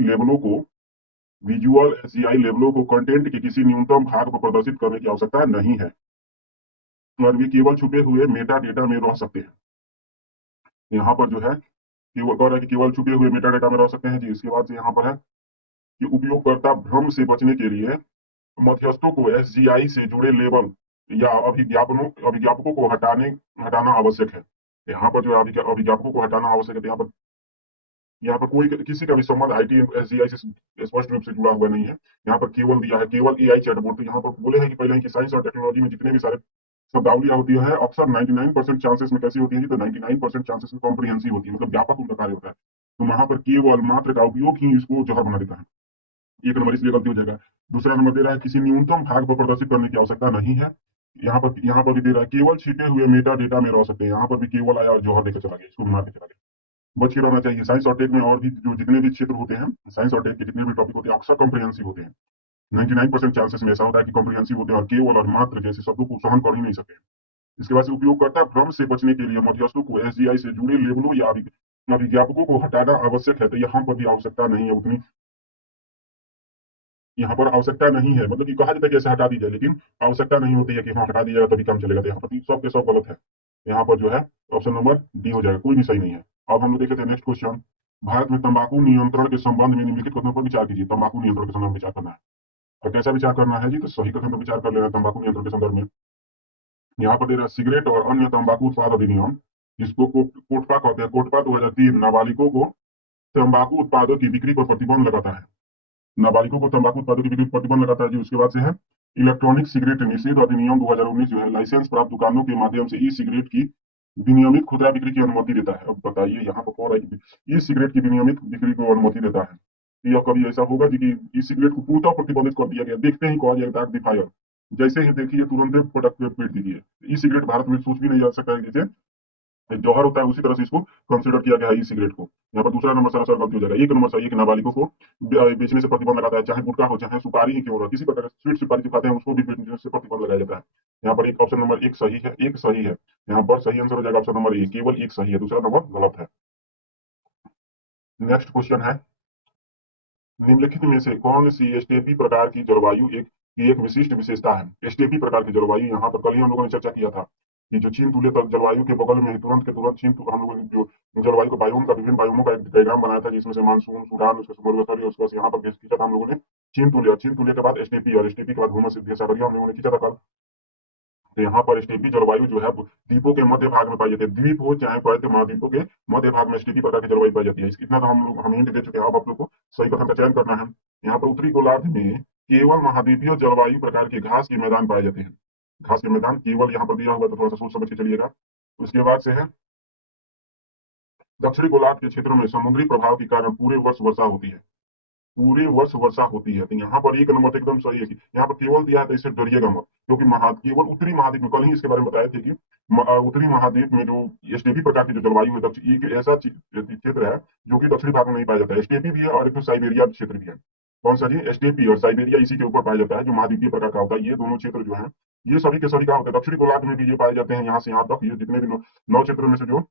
लेबलों को कंटेंट के किसी न्यूनतम भाग पर प्रदर्शित करने की आवश्यकता नहीं है, और वे केवल छुपे हुए मेटा डेटा में रह सकते हैं। यहाँ पर जो है केवल कह रहा है कि केवल छुपे हुए मेटा डेटा में रह सकते हैं जी। इसके बाद से यहाँ पर है कि उपयोगकर्ता भ्रम से बचने के लिए मध्यस्थों को एसजीआई से जुड़े लेबल या अभिज्ञापकों को हटाना आवश्यक है। यहाँ पर जो अभिज्ञापकों को हटाना आवश्यक है, तो यहाँ पर कोई किसी का भी संबंध आईटी एसजीआई से स्पष्ट रूप से जुड़ा हुआ नहीं है। यहाँ पर केवल दिया है, केवल एआई चैटबॉट। तो यहाँ पर बोले हैं कि पहले ही कि साइंस और टेक्नोलॉजी में जितने भी सारे शब्दावलियां होती है, अक्सर 99% चांसेस में कैसी होती है, तो 99% चांसेस में कॉम्प्रिहेंसिव होती है, मतलब व्यापक उनका कार्य होता है। तो वहां पर केवल मात्र का उपयोग ही इसको जहर बना देता है। एक नंबर इसलिए गलती हो जाएगा। दूसरा नंबर दे रहा है किसी न्यूनतम भाग पर प्रदर्शित करने की आवश्यकता नहीं है। यहाँ पर भी दे रहा है केवल छिपे हुए मेटा डेटा में रह सकते हैं। यहाँ पर भी केवल आया और जौहर देकर चला गया, इसको मार के चला गया। बच के रहना चाहिए। साइंस और टेक में और भी जो जितने भी क्षेत्र होते हैं, साइंस और टेक के जितने भी टॉपिक होते हैं अक्सर कॉम्प्रिहेंसिव होते हैं। 99% चांसेस में ऐसा होता है कि कॉम्प्रिहेंसिव होते हैं और केवल और मात्र जैसे शब्दों को सहन कर ही नहीं सके। इसके बाद से उपयोगकर्ता भ्रम से बचने के लिए मध्यस्थों को एसजीआई से जुड़े लेबलों या विज्ञापकों को हटाना आवश्यक है। तो यहाँ पर भी आवश्यकता नहीं है उतनी, यहाँ पर आवश्यकता नहीं है, मतलब कि कहा जाता है कि ऐसे हटा दी जाए, लेकिन आवश्यकता नहीं होती है कि हाँ हटा दिया जाएगा तभी काम चलेगा। तो यहाँ पर सब के सब गलत है। यहाँ पर जो है ऑप्शन नंबर डी हो जाएगा, कोई भी सही नहीं है। अब हम लोग देख लेते हैं नेक्स्ट क्वेश्चन। भारत में तंबाकू नियंत्रण के संबंध में निम्नलिखित कथनों पर विचार कीजिए। तंबाकू नियंत्रण के संबंध में विचार करना है और कैसा विचार करना है जी, तो सही कथन पर विचार कर लेना है तंबाकू नियंत्रण के संदर्भ में। यहाँ पर दे रहा है सिगरेट और अन्य तंबाकू उत्पाद अधिनियम, जिसको कोटपा कहते हैं। कोटपा 2003 नाबालिगों को तंबाकू उत्पादों की बिक्री पर प्रतिबंध लगाता है। नाबालिगों को तंबाकू उत्पादों की बिक्री पर प्रतिबंध लगाता है जी। उसके बाद से है इलेक्ट्रॉनिक सिगरेट निषेध अधिनियम 2019 जो है लाइसेंस प्राप्त दुकानों के माध्यम से ई सिगरेट की विनियमित खुदरा बिक्री की अनुमति देता है। अब बताइए यहाँ पर कौन ई सिगरेट की विनियमित बिक्री को अनुमति देता है? यह कभी ऐसा होगा जी कि ई सिगरेट को पूर्णतः प्रतिबंधित कर दिया गया, देखते ही कहा जाएगा दिखाया, जैसे ही देखिए तुरंत प्रोडक्ट पे पेट दीजिए। ई सिगरेट भारत में सोच भी नहीं जा सकता है, जैसे एक जौहर होता है उसी तरह से इसको कंसिडर किया गया है ई सिगरेट को। यहाँ पर दूसरा नंबर सरासर गलती हो जाएगा। एक नंबर सही है कि नाबालिगों को बेचने से प्रतिबंध लगाता है, चाहे गुटखा हो चाहे सुपारी ही क्यों हो, किसी प्रकार स्वीट सुपारी जो खाते हैं उसको भी बेचने से प्रतिबंध लगाया जाता है। यहाँ पर एक ऑप्शन नंबर एक सही है, एक सही है। यहाँ पर सही आंसर हो जाएगा ऑप्शन नंबर ए, केवल एक सही है, दूसरा नंबर गलत है। नेक्स्ट क्वेश्चन है, निम्नलिखित में से कौन सी एसटीपी प्रकार की जलवायु एक विशिष्ट विशेषता है? एसटीपी प्रकार की जलवायु, यहाँ पर कल ही हम लोगों ने चर्चा किया था कि जो चीन तुल्य तक जलवायु के बगल में ही तुरंत के तुरंत चीन हम लोगों ने जो जलवायु का बायोम का विभिन्न बायोमों का एक डायग्राम बनाया था, जिसमें से मानसून, सूडान, उसके पूर्वोत्तर, उसके बाद यहाँ पर खींचा था हम लोगों ने चीन तुल्य के बाद एसटीपी और एसटीपी के बाद भूमध्य सागरीय हम लोगों ने खींचा था कल। तो यहाँ पर स्टेपी जलवायु जो है द्वीपों के मध्य भाग में पाई जाती है। द्वीप हो चाहे प्रत्येक महाद्वीपों के मध्य भाग में स्टेपी प्रकार की जलवायु पाई जाती है। इतना तो हम हिंट दे चुके हैं। अब आप लोग को सही कथन का चयन करना है। यहाँ पर उत्तरी गोलार्ध में केवल महाद्वीपीय जलवायु प्रकार के घास के मैदान पाए जाते हैं। घास के मैदान केवल यहाँ पर दिया हुआ, तो थोड़ा सा सोच समझ के चलिएगा। उसके बाद से है दक्षिणी गोलार्ध के क्षेत्रों में समुद्री प्रभाव के कारण पूरे वर्ष वर्षा होती है। पूरे वर्ष वर्षा होती है। तो यहाँ पर एक नंबर एकदम सही है कि यहाँ पर केवल दिया है, तो इससे डरिएगा मत, क्योंकि केवल उत्तरी महाद्वीप में, कल ही इसके बारे में बताए थे कि उत्तरी महाद्वीप में जो एसटीपी प्रकार की जो जलवायु है, दक्षिण एक ऐसा क्षेत्र है जो कि दक्षिणी भाग में नहीं पाया जाता है। एसटीपी भी है और एक तो साइबेरिया क्षेत्र भी है। कौन सा जी? एसटीपी और साइबेरिया इसी के ऊपर पाया जाता है, जो महाद्वीपीय प्रकार का होता है। ये दोनों क्षेत्र जो है ये सभी के सभी का होता है। दक्षिणी गोलार्ध में भी ये पाए जाते हैं। यहाँ से यहाँ तक ये जितने भी 9 क्षेत्रों में से जो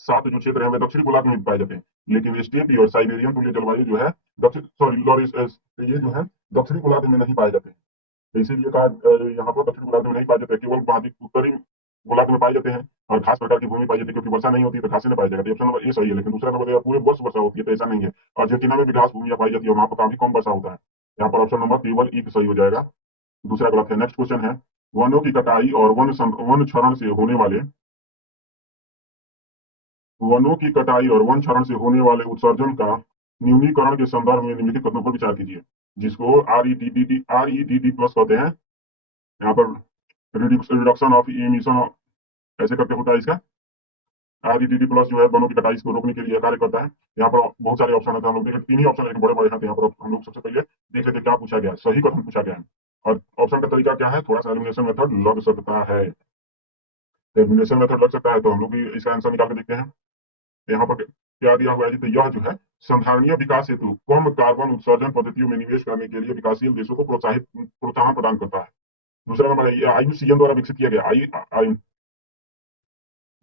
7 जो क्षेत्र है वे दक्षिणी गोलार्ध में पाए जाते हैं। लेकिन स्टेपी और साइबेरियन तुल्य जलवायु जो है दक्षिण सॉरी लॉरिस ये जो है दक्षिणी गोलार्ध में नहीं पाए जाते हैं। तो इसीलिए कहा यहाँ पर दक्षिणी गोलार्ध में नहीं पाए जाते, केवल उत्तरी गोलार्ध में पाए जाते हैं और खास प्रकार की भूमि पाई जाती है, क्योंकि वर्षा नहीं होती तो घास नहीं पाया जाएगा। ऑप्शन नंबर ए सही है। लेकिन दूसरा नंबर पूरे वर्ष वर्षा होती है, तो ऐसा नहीं है। अर्जेंटीना में भी घास भूमिया पाई जाती है, वहां पर काफी कम वर्षा होता है। यहाँ पर ऑप्शन नंबर केवल एक सही हो जाएगा, दूसरा गलत है। नेक्स्ट क्वेश्चन है, वनों की कटाई और वन क्षरण से होने वाले वनों की कटाई और वन क्षरण से होने वाले उत्सर्जन का न्यूनीकरण के संदर्भ में निम्नलिखित कथनों पर विचार कीजिए। जिसको REDD प्लस कहते हैं। यहाँ पर रिडक्शन ऑफ इमिशन ऐसे करके होता है इसका। REDD प्लस जो है वनों की कटाई को रोकने के लिए कार्य करता है। यहाँ पर बहुत सारे ऑप्शन है, हम लोग देखें 3 ही ऑप्शन, लेकिन बड़े बड़े हैं। यहाँ पर हम लोग सबसे पहले देख लेते क्या पूछा गया, सही कथन पूछा गया है। और ऑप्शन का तरीका क्या है, थोड़ा सा एलिमिनेशन मेथड लग सकता है। एलिमिनेशन मेथड लग सकता है, तो हम लोग भी इसका आंसर निकाल के देखते हैं। यहाँ पर क्या दिया हुआ है, तो यह जो है संधारणीय विकास हेतु कम कार्बन उत्सर्जन पद्धतियों में निवेश करने के लिए विकासशील देशों को प्रोत्साहन प्रदान करता है। दूसरा नंबर है IUCN द्वारा विकसित किया गया।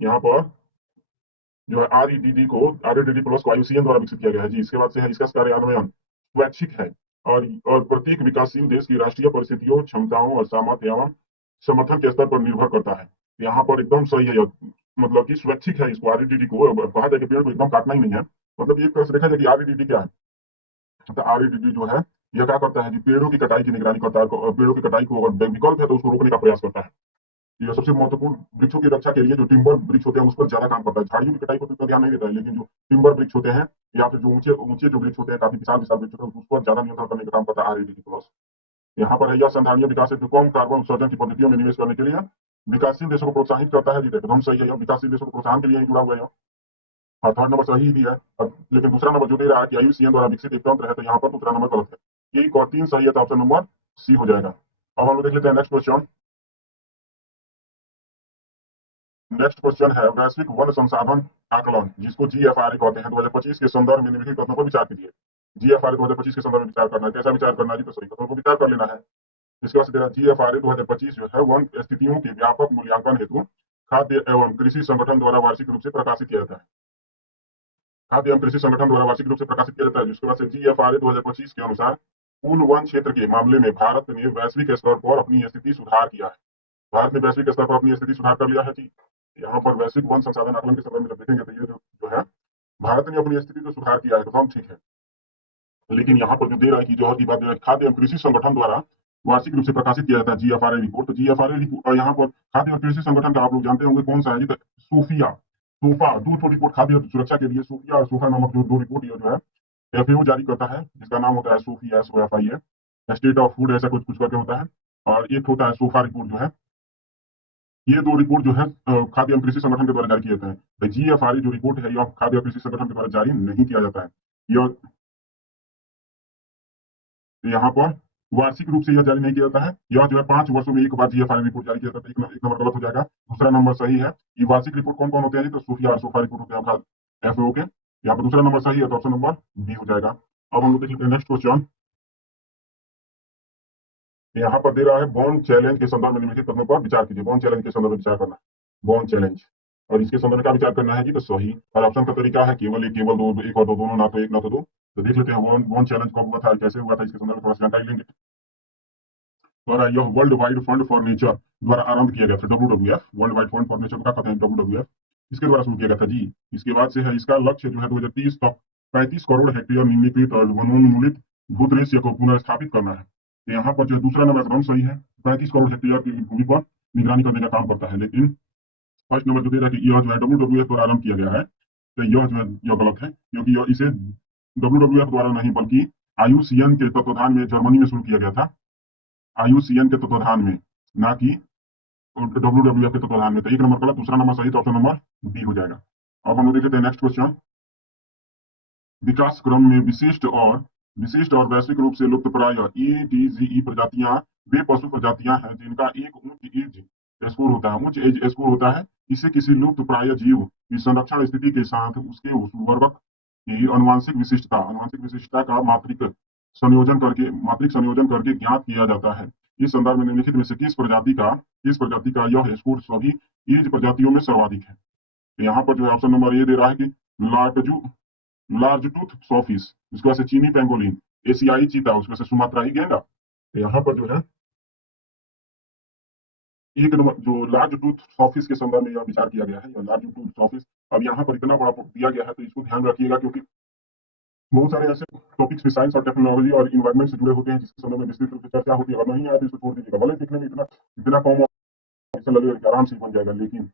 यहाँ पर जो है REDD प्लस को IUCN द्वारा विकसित किया गया है जी। इसके बाद से है इसका कार्यान्वयन स्वैच्छिक है और प्रत्येक विकासशील देश की राष्ट्रीय परिस्थितियों, क्षमताओं और सामर्थ्य एवं समर्थन के स्तर पर निर्भर करता है। यहाँ पर एकदम सही है, मतलब कि स्वैच्छिक है। इसको REDD को कहा जाए कि पेड़ को एकदम काटना ही नहीं है। मतलब एक तरह से देखा जाए कि REDD क्या है, तो REDD जो है यह क्या करता है कि पेड़ों की कटाई की निगरानी करता है। पेड़ों की कटाई को अगर विकल्प है तो उसको रोकने का प्रयास करता है। ये सबसे महत्वपूर्ण वृक्षों की रक्षा के लिए जो टिम्बर वृक्ष होते हैं उस पर ज्यादा काम करता है। झाड़ियों की कटाई को तो इतना ध्यान नहीं देता है, लेकिन जो टिम्बर वृक्ष होते हैं या फिर जो ऊंचे ऊंचे जो वृक्ष होते हैं, काफी विशाल विशाल वृक्ष होते हैं, उस पर ज्यादा नियंत्रण करने का काम करता है REDD प्लस। यहाँ पर है यह संधारणीय विकास हेतु कम कार्बन उत्सर्जन की पद्धतियों में निवेश करने के लिए विकासशील देशों को प्रोत्साहित करता है जी। एकदम सही है, विकासशील देशों को प्रोत्साहन के लिए जुड़ा हुआ है। और थर्ड नंबर सही भी है, लेकिन दूसरा नंबर जो दे रहा है कि IUCN द्वारा विकसित एक तंत्र है, तो यहाँ पर दूसरा नंबर गलत है। एक और 3 सही है, तो ऑप्शन नंबर सी हो जाएगा। अब हम लोग देख लेते हैं नेक्स्ट क्वेश्चन। नेक्स्ट क्वेश्चन है वैश्विक वन संसाधन आकलन, जिसको जीएफआरए कहते हैं, 2025 के संदर्भ में निम्नलिखित कथनों पर विचार कीजिए। जीएफआरए 2025 के संदर्भ में विचार करना है, कैसा विचार करना है जी, तो सही कथनों पर विचार कर लेना है। इसके बाद तेरा जीएफआरए 2025 जो है वन स्थितियों के व्यापक मूल्यांकन हेतु खाद्य एवं कृषि संगठन द्वारा वार्षिक रूप से प्रकाशित किया जाता है। खाद्य एवं कृषि संगठन द्वारा वार्षिक रूप से प्रकाशित किया जाता है। जिसके बाद से जीएफआरए 2025 के अनुसार कुल वन क्षेत्र के मामले में भारत ने वैश्विक स्तर पर अपनी स्थिति सुधार किया है। भारत ने वैश्विक स्तर पर अपनी स्थिति सुधार कर लिया है जी। यहाँ पर वैश्विक वन संसाधन आकलन के संदर्भ में जब देखेंगे तो ये जो है भारत ने अपनी स्थिति तो सुधार किया है, तो ठीक है, लेकिन यहाँ पर जो दे रहा है कि जौहर की बात दे रहा है, खाद्य एवं कृषि संगठन द्वारा वार्षिक रूप से प्रकाशित किया जाता है जीएफआरए रिपोर्ट। तो जीएफआरए रिपोर्ट यहाँ पर खाद्य और कृषि संगठन का आप लोग जानते होंगे कौन सा है जी, तो सोफिया सोफा दो रिपोर्ट खाद्य सुरक्षा के लिए सोफिया और सोफा नामक जो दो रिपोर्ट ये जो है एफएओ जारी करता है, जिसका नाम होता है Sofia SOFIA, state of food ऐसा कुछ कुछ करके होता है, और एक होता है सोफा रिपोर्ट जो है। ये दो रिपोर्ट जो है खाद्य एवं कृषि संगठन के द्वारा जारी किए जाते हैं। तो जीएफआरए जो रिपोर्ट है यह खाद्य और कृषि संगठन के द्वारा जारी नहीं किया जाता है। यह यहाँ पर वार्षिक रूप से यह जारी नहीं किया जाता है। यह जो है 5 वर्षों में एक बार जीएफआरए रिपोर्ट जारी किया जाता है। एक नंबर गलत हो जाएगा, दूसरा नंबर सही है। ये वार्षिक रिपोर्ट कौन कौन होते हैं जी, तो सोफिया और सोफा रिपोर्ट होते हैं एफएओ के। यहाँ पर दूसरा नंबर सही है, तो ऑप्शन नंबर बी हो जाएगा। अब हम लोग देख लेते हैं नेक्स्ट क्वेश्चन। यहाँ पर दे रहा है बॉन्ड चैलेंज के संदर्भ में निम्नलिखित कथनों पर विचार कीजिए। बॉन्ड चैलेंज के संदर्भ में विचार करना है, बॉन्ड चैलेंज, और इसके संदर्भ में क्या विचार करना है जी, तो सही। और ऑप्शन का तरीका है केवल एक, केवल दो, एक और दो, दोनों, ना तो एक ना तो दो। तो देख लेते हैं बॉन्ड चैलेंज कब हुआ था, कैसे हुआ था, इसके संदर्भ में थोड़ा सा जानकारी लेंगे। द्वारा यह world wide fund for nature द्वारा आरंभ किया गया था, WWF, world wide fund for nature को क्या कहते हैं, WWF, इसके द्वारा शुरू किया गया था जी। इसके बाद से है इसका लक्ष्य जो है 2030 तक 35 करोड़ हेक्टेयर निम्नीकृत और वनोन्मूलित भूदृश्य को पुनर्स्थापित करना है। तो यहाँ पर जो है दूसरा नंबर एकदम सही है, 35 करोड़ हेक्टेयर की भूमि पर निगरानी करने का काम करता है। लेकिन फर्स्ट नंबर जो दे रहा है कि यह जो है WWF द्वारा आरंभ किया गया है, तो यह जो है यह गलत है, क्योंकि यह इसे WWF द्वारा नहीं बल्कि IUCN के तत्वाधान में जर्मनी में शुरू किया गया था। IUCN के तत्वाधान में, ना कि WWF के तत्वाधान में। तो एक नंबर गलत, दूसरा नंबर सही, तो ऑप्शन नंबर बी हो जाएगा। अब हम लोग देखते हैं नेक्स्ट क्वेश्चन। विकास क्रम में विशिष्ट और वैश्विक रूप से लुप्तप्राय EDGE प्रजातियां वे पशु प्रजातियां हैं जिनका एक उच्च एज स्कोर होता है, उच्च एज स्कोर होता है। इसे किसी लुप्त प्राय जीव की संरक्षण स्थिति के साथ उसके उस वर्गक की आनुवंशिक विशिष्टता का मात्रिक संयोजन करके ज्ञात किया जाता है। इस संदर्भ में निम्नलिखित में से किस प्रजाति का यह स्कोर सभी एज प्रजातियों में सर्वाधिक है। तो यहाँ पर जो है ऑप्शन नंबर ए दे रहा है कि लार्जू लार्ज टूथ सॉफिस, उसके बाद से चीनी पेंगोलिन, एशियाई चीता, उसमें से सुमात्राई गेंडा। तो यहाँ पर जो है एक नंबर जो लार्ज टूथ सॉफिस के संदर्भ में यह विचार किया गया है, यह लार्ज टूथ सॉफिस। अब यहाँ पर इतना बड़ा दिया गया है तो इसको ध्यान रखिएगा, क्योंकि बहुत सारे ऐसे टॉपिक्स में साइंस और टेक्नोलॉजी और इन्वायरमेंट से जुड़े होते हैं जिसके संदर्भ में विस्तृत रूप से चर्चा होती है। अगर नहीं आया तो इसको छोड़ दीजिएगा, भले दिखने में इतना इतना कम ऐसा लगेगा कि आराम से बन जाएगा, लेकिन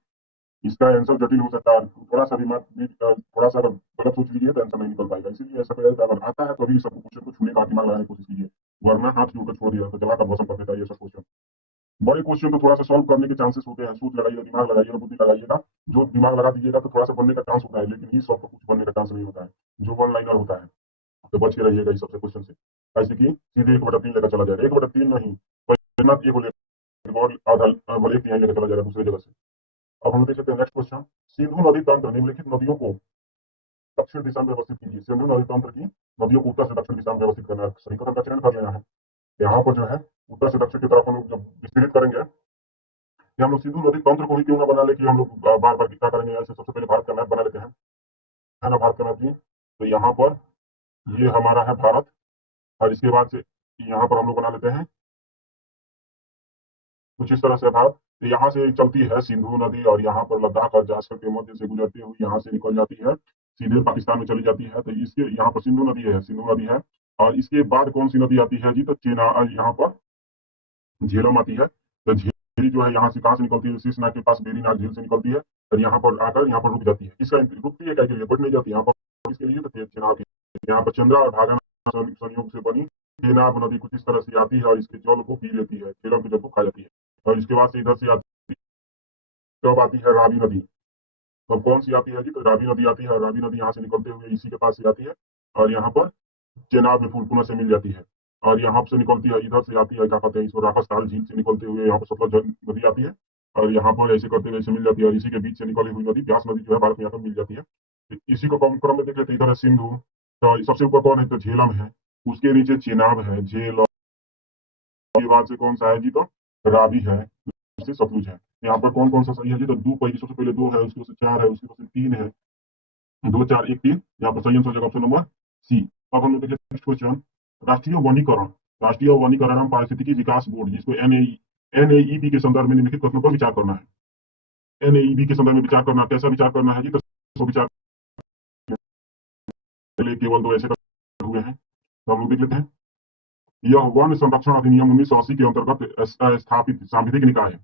इसका आंसर जटिल हो सकता है। थोड़ा सा भी थोड़ा सा अगर गलत सोच लीजिए तो आंसर नहीं निकल पाएगा। इसीलिए ऐसा कहा अगर आता है तो अभी सब क्वेश्चन को छूने का दिमाग लगाने की कोशिश कीजिए, वरना हाथ जोड़कर छोड़ दिया तो जला कर भस्म कर देता है ये सब क्वेश्चन। बड़े क्वेश्चन तो थोड़ा सा सॉल्व करने के चांसेस होते हैं, सोच लगाइएगा, दिमाग लगाइएगा, बुद्धि लगाइएगा। जो दिमाग लगा दीजिएगा तो थोड़ा सा बनने का चांस होता है, लेकिन ये सब कुछ बनने का चांस नहीं होता है, जो वन लाइनर होता है। तो बच के रहिएगा इस सबसे क्वेश्चन से, ऐसे कि सीधे 1/3 लेकर चला जाएगा, 1/3 नहीं, एक को लेकर और आधा बोले 1/3 लेकर चला जाएगा दूसरी जगह से। अब हम देख लेते हैं नेक्स्ट क्वेश्चन। सिंधु नदी तंत्र निम्नलिखित नदियों को दक्षिण दिशा में व्यवस्थित कीजिए। सिंधु नदी तंत्र की नदियों को उत्तर से दक्षिण दिशा में व्यवस्थित करना है, सही कथन का चयन कर लेना है। यहाँ पर जो है उत्तर से दक्षिण की तरफ हम लोग जब विस्तृत करेंगे, कि हम लोग सिंधु नदी तंत्र को ही क्यों ना बना ले कि हम लोग बार बार क्या करेंगे, ऐसे सबसे पहले भारत का मैप बना लेते हैं, है ना, भारत का मैप जी। तो यहाँ पर ये हमारा है भारत, और इसके बाद से यहाँ पर हम लोग बना लेते हैं कुछ इस तरह से भारत। तो यहाँ से चलती है सिंधु नदी, और यहाँ पर लद्दाख और जासकर के मध्य से गुजरती हुई यहाँ से निकल जाती है, सीधे पाकिस्तान में चली जाती है। तो इसके यहाँ पर सिंधु नदी है। और इसके बाद कौन सी नदी आती है जी, तो यहाँ पर झेलम आती है। तो झेली जो है यहाँ से कहाँ से निकलती है, शीशनाग के पास बेरीनाग झील से निकलती है, और यहाँ पर आकर यहाँ पर रुक जाती है। इसका रुकती है क्या के लिए, बढ़ नहीं जाती यहाँ पर, इसके लिए तो चेनाब यहाँ पर चंद्रा और भागा संयोग से बनी चेनाब नदी कुछ इस तरह से आती है, और इसके जल को पी लेती है, झेलम के जल को खा जाती है। और इसके बाद से इधर से आती, तब आती है रावी नदी। तब कौन सी आती है जी, तो रावी नदी आती है, और रावी नदी यहाँ से निकलते हुए इसी के पास से आती है, और यहाँ पर चेनाब में पुनः से मिल जाती है, और यहाँ से निकलती है, इधर से आती है, क्या कहते हैं इसको, राकस ताल झील से निकलते हुए यहाँ पर सतलज नदी आती है, और यहाँ पर ऐसे करते हुए ऐसे मिल जाती है, और इसी के बीच से निकली हुई नदी ब्यास नदी जो है भारत में आकर मिल जाती है। इसी को क्रम क्रम में देख लेते हैं। इधर है सिंधु, तो सबसे ऊपर कौन है, तो झेलम है। उसके नीचे चेनाब है, झेलम के बाद से कौन सा है जी, तो रावी है, उससे सतलुज है। यहाँ पर कौन कौन सा सही है जी, तो दो पहले, सबसे पहले दो है, उसके बाद से चार है, उसके बाद से तीन है, दो चार एक तीन। यहाँ पर सही आंसर हो जाएगा ऑप्शन नंबर सी। अब हम लोग देखिए नेक्स्ट क्वेश्चन। राष्ट्रीय वनीकरण, राष्ट्रीय वनीकरण एवं पारिस्थितिकी विकास बोर्ड, जिसको एनएईपी के संदर्भ में निम्नलिखित कथनों पर विचार करना है। एनएईपी के संदर्भ में विचार करना, कैसा विचार करना है जी, तो विचार केवल दो ऐसे हुए हैं, तो हम लोग देख लेते हैं। यह वन संरक्षण अधिनियम 1980 के अंतर्गत स्थापित सांविधिक निकाय है।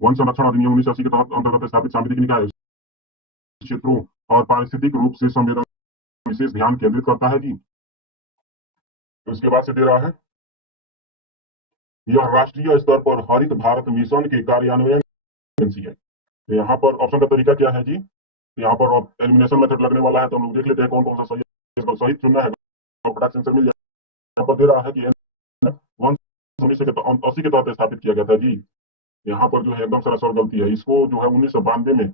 वन संरक्षण अधिनियम 1980 के तहत अंतर्गत स्थापित सांविधिक निकाय क्षेत्रों और पारिस्थितिक रूप से संवेदन विशेष ध्यान केंद्रित करता है जी। तो इसके बाद से दे रहा है, यह राष्ट्रीय स्तर पर हरित भारत मिशन के कार्यान्वयन एजेंसी है। तो यहाँ पर ऑप्शन का तरीका क्या है जी, तो यहाँ पर एलिमिनेशन मेथड लगने वाला है, तो हम लोग देख लेते हैं कौन कौन सा सही है। इसको सही चुनना है तो फटाक से आंसर मिल जाए। यहाँ पर दे रहा है कि वन 1980 के तहत स्थापित किया गया था जी। यहाँ पर जो है एकदम सरासर गलती है। इसको जो है 1992 में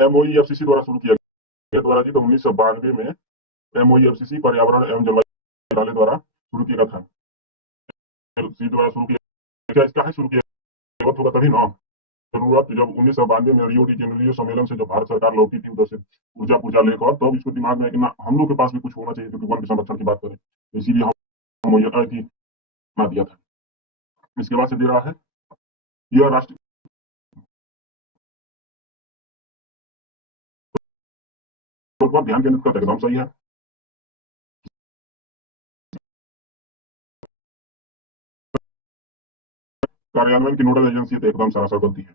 एमओईएफसीसी द्वारा शुरू किया गया द्वारा जी। तो 1992 में एमओईएफसीसी पर्यावरण एवं जलवायु मंत्रालय द्वारा शुरू किया था, द्वारा शुरू किया। क्या इसका है शुरू किया, जरूरत होगा तभी ना। जरूरत जब 1992 में रियो डी जेनेरियो सम्मेलन से जब भारत सरकार लौटी थी उधर से ऊर्जा पूर्जा लेकर, तो इसको दिमाग में है कि ना हम लोग के पास भी कुछ होना चाहिए, क्योंकि वन के संरक्षण की बात करें, इसीलिए हम ये बना दिया था। इसके बाद से दे रहा है, यह राष्ट्रीय पर ध्यान केंद्रित करता है, एकदम सही है। कार्यान्वयन की नोडल एजेंसी तो एकदम सरासर गलती है।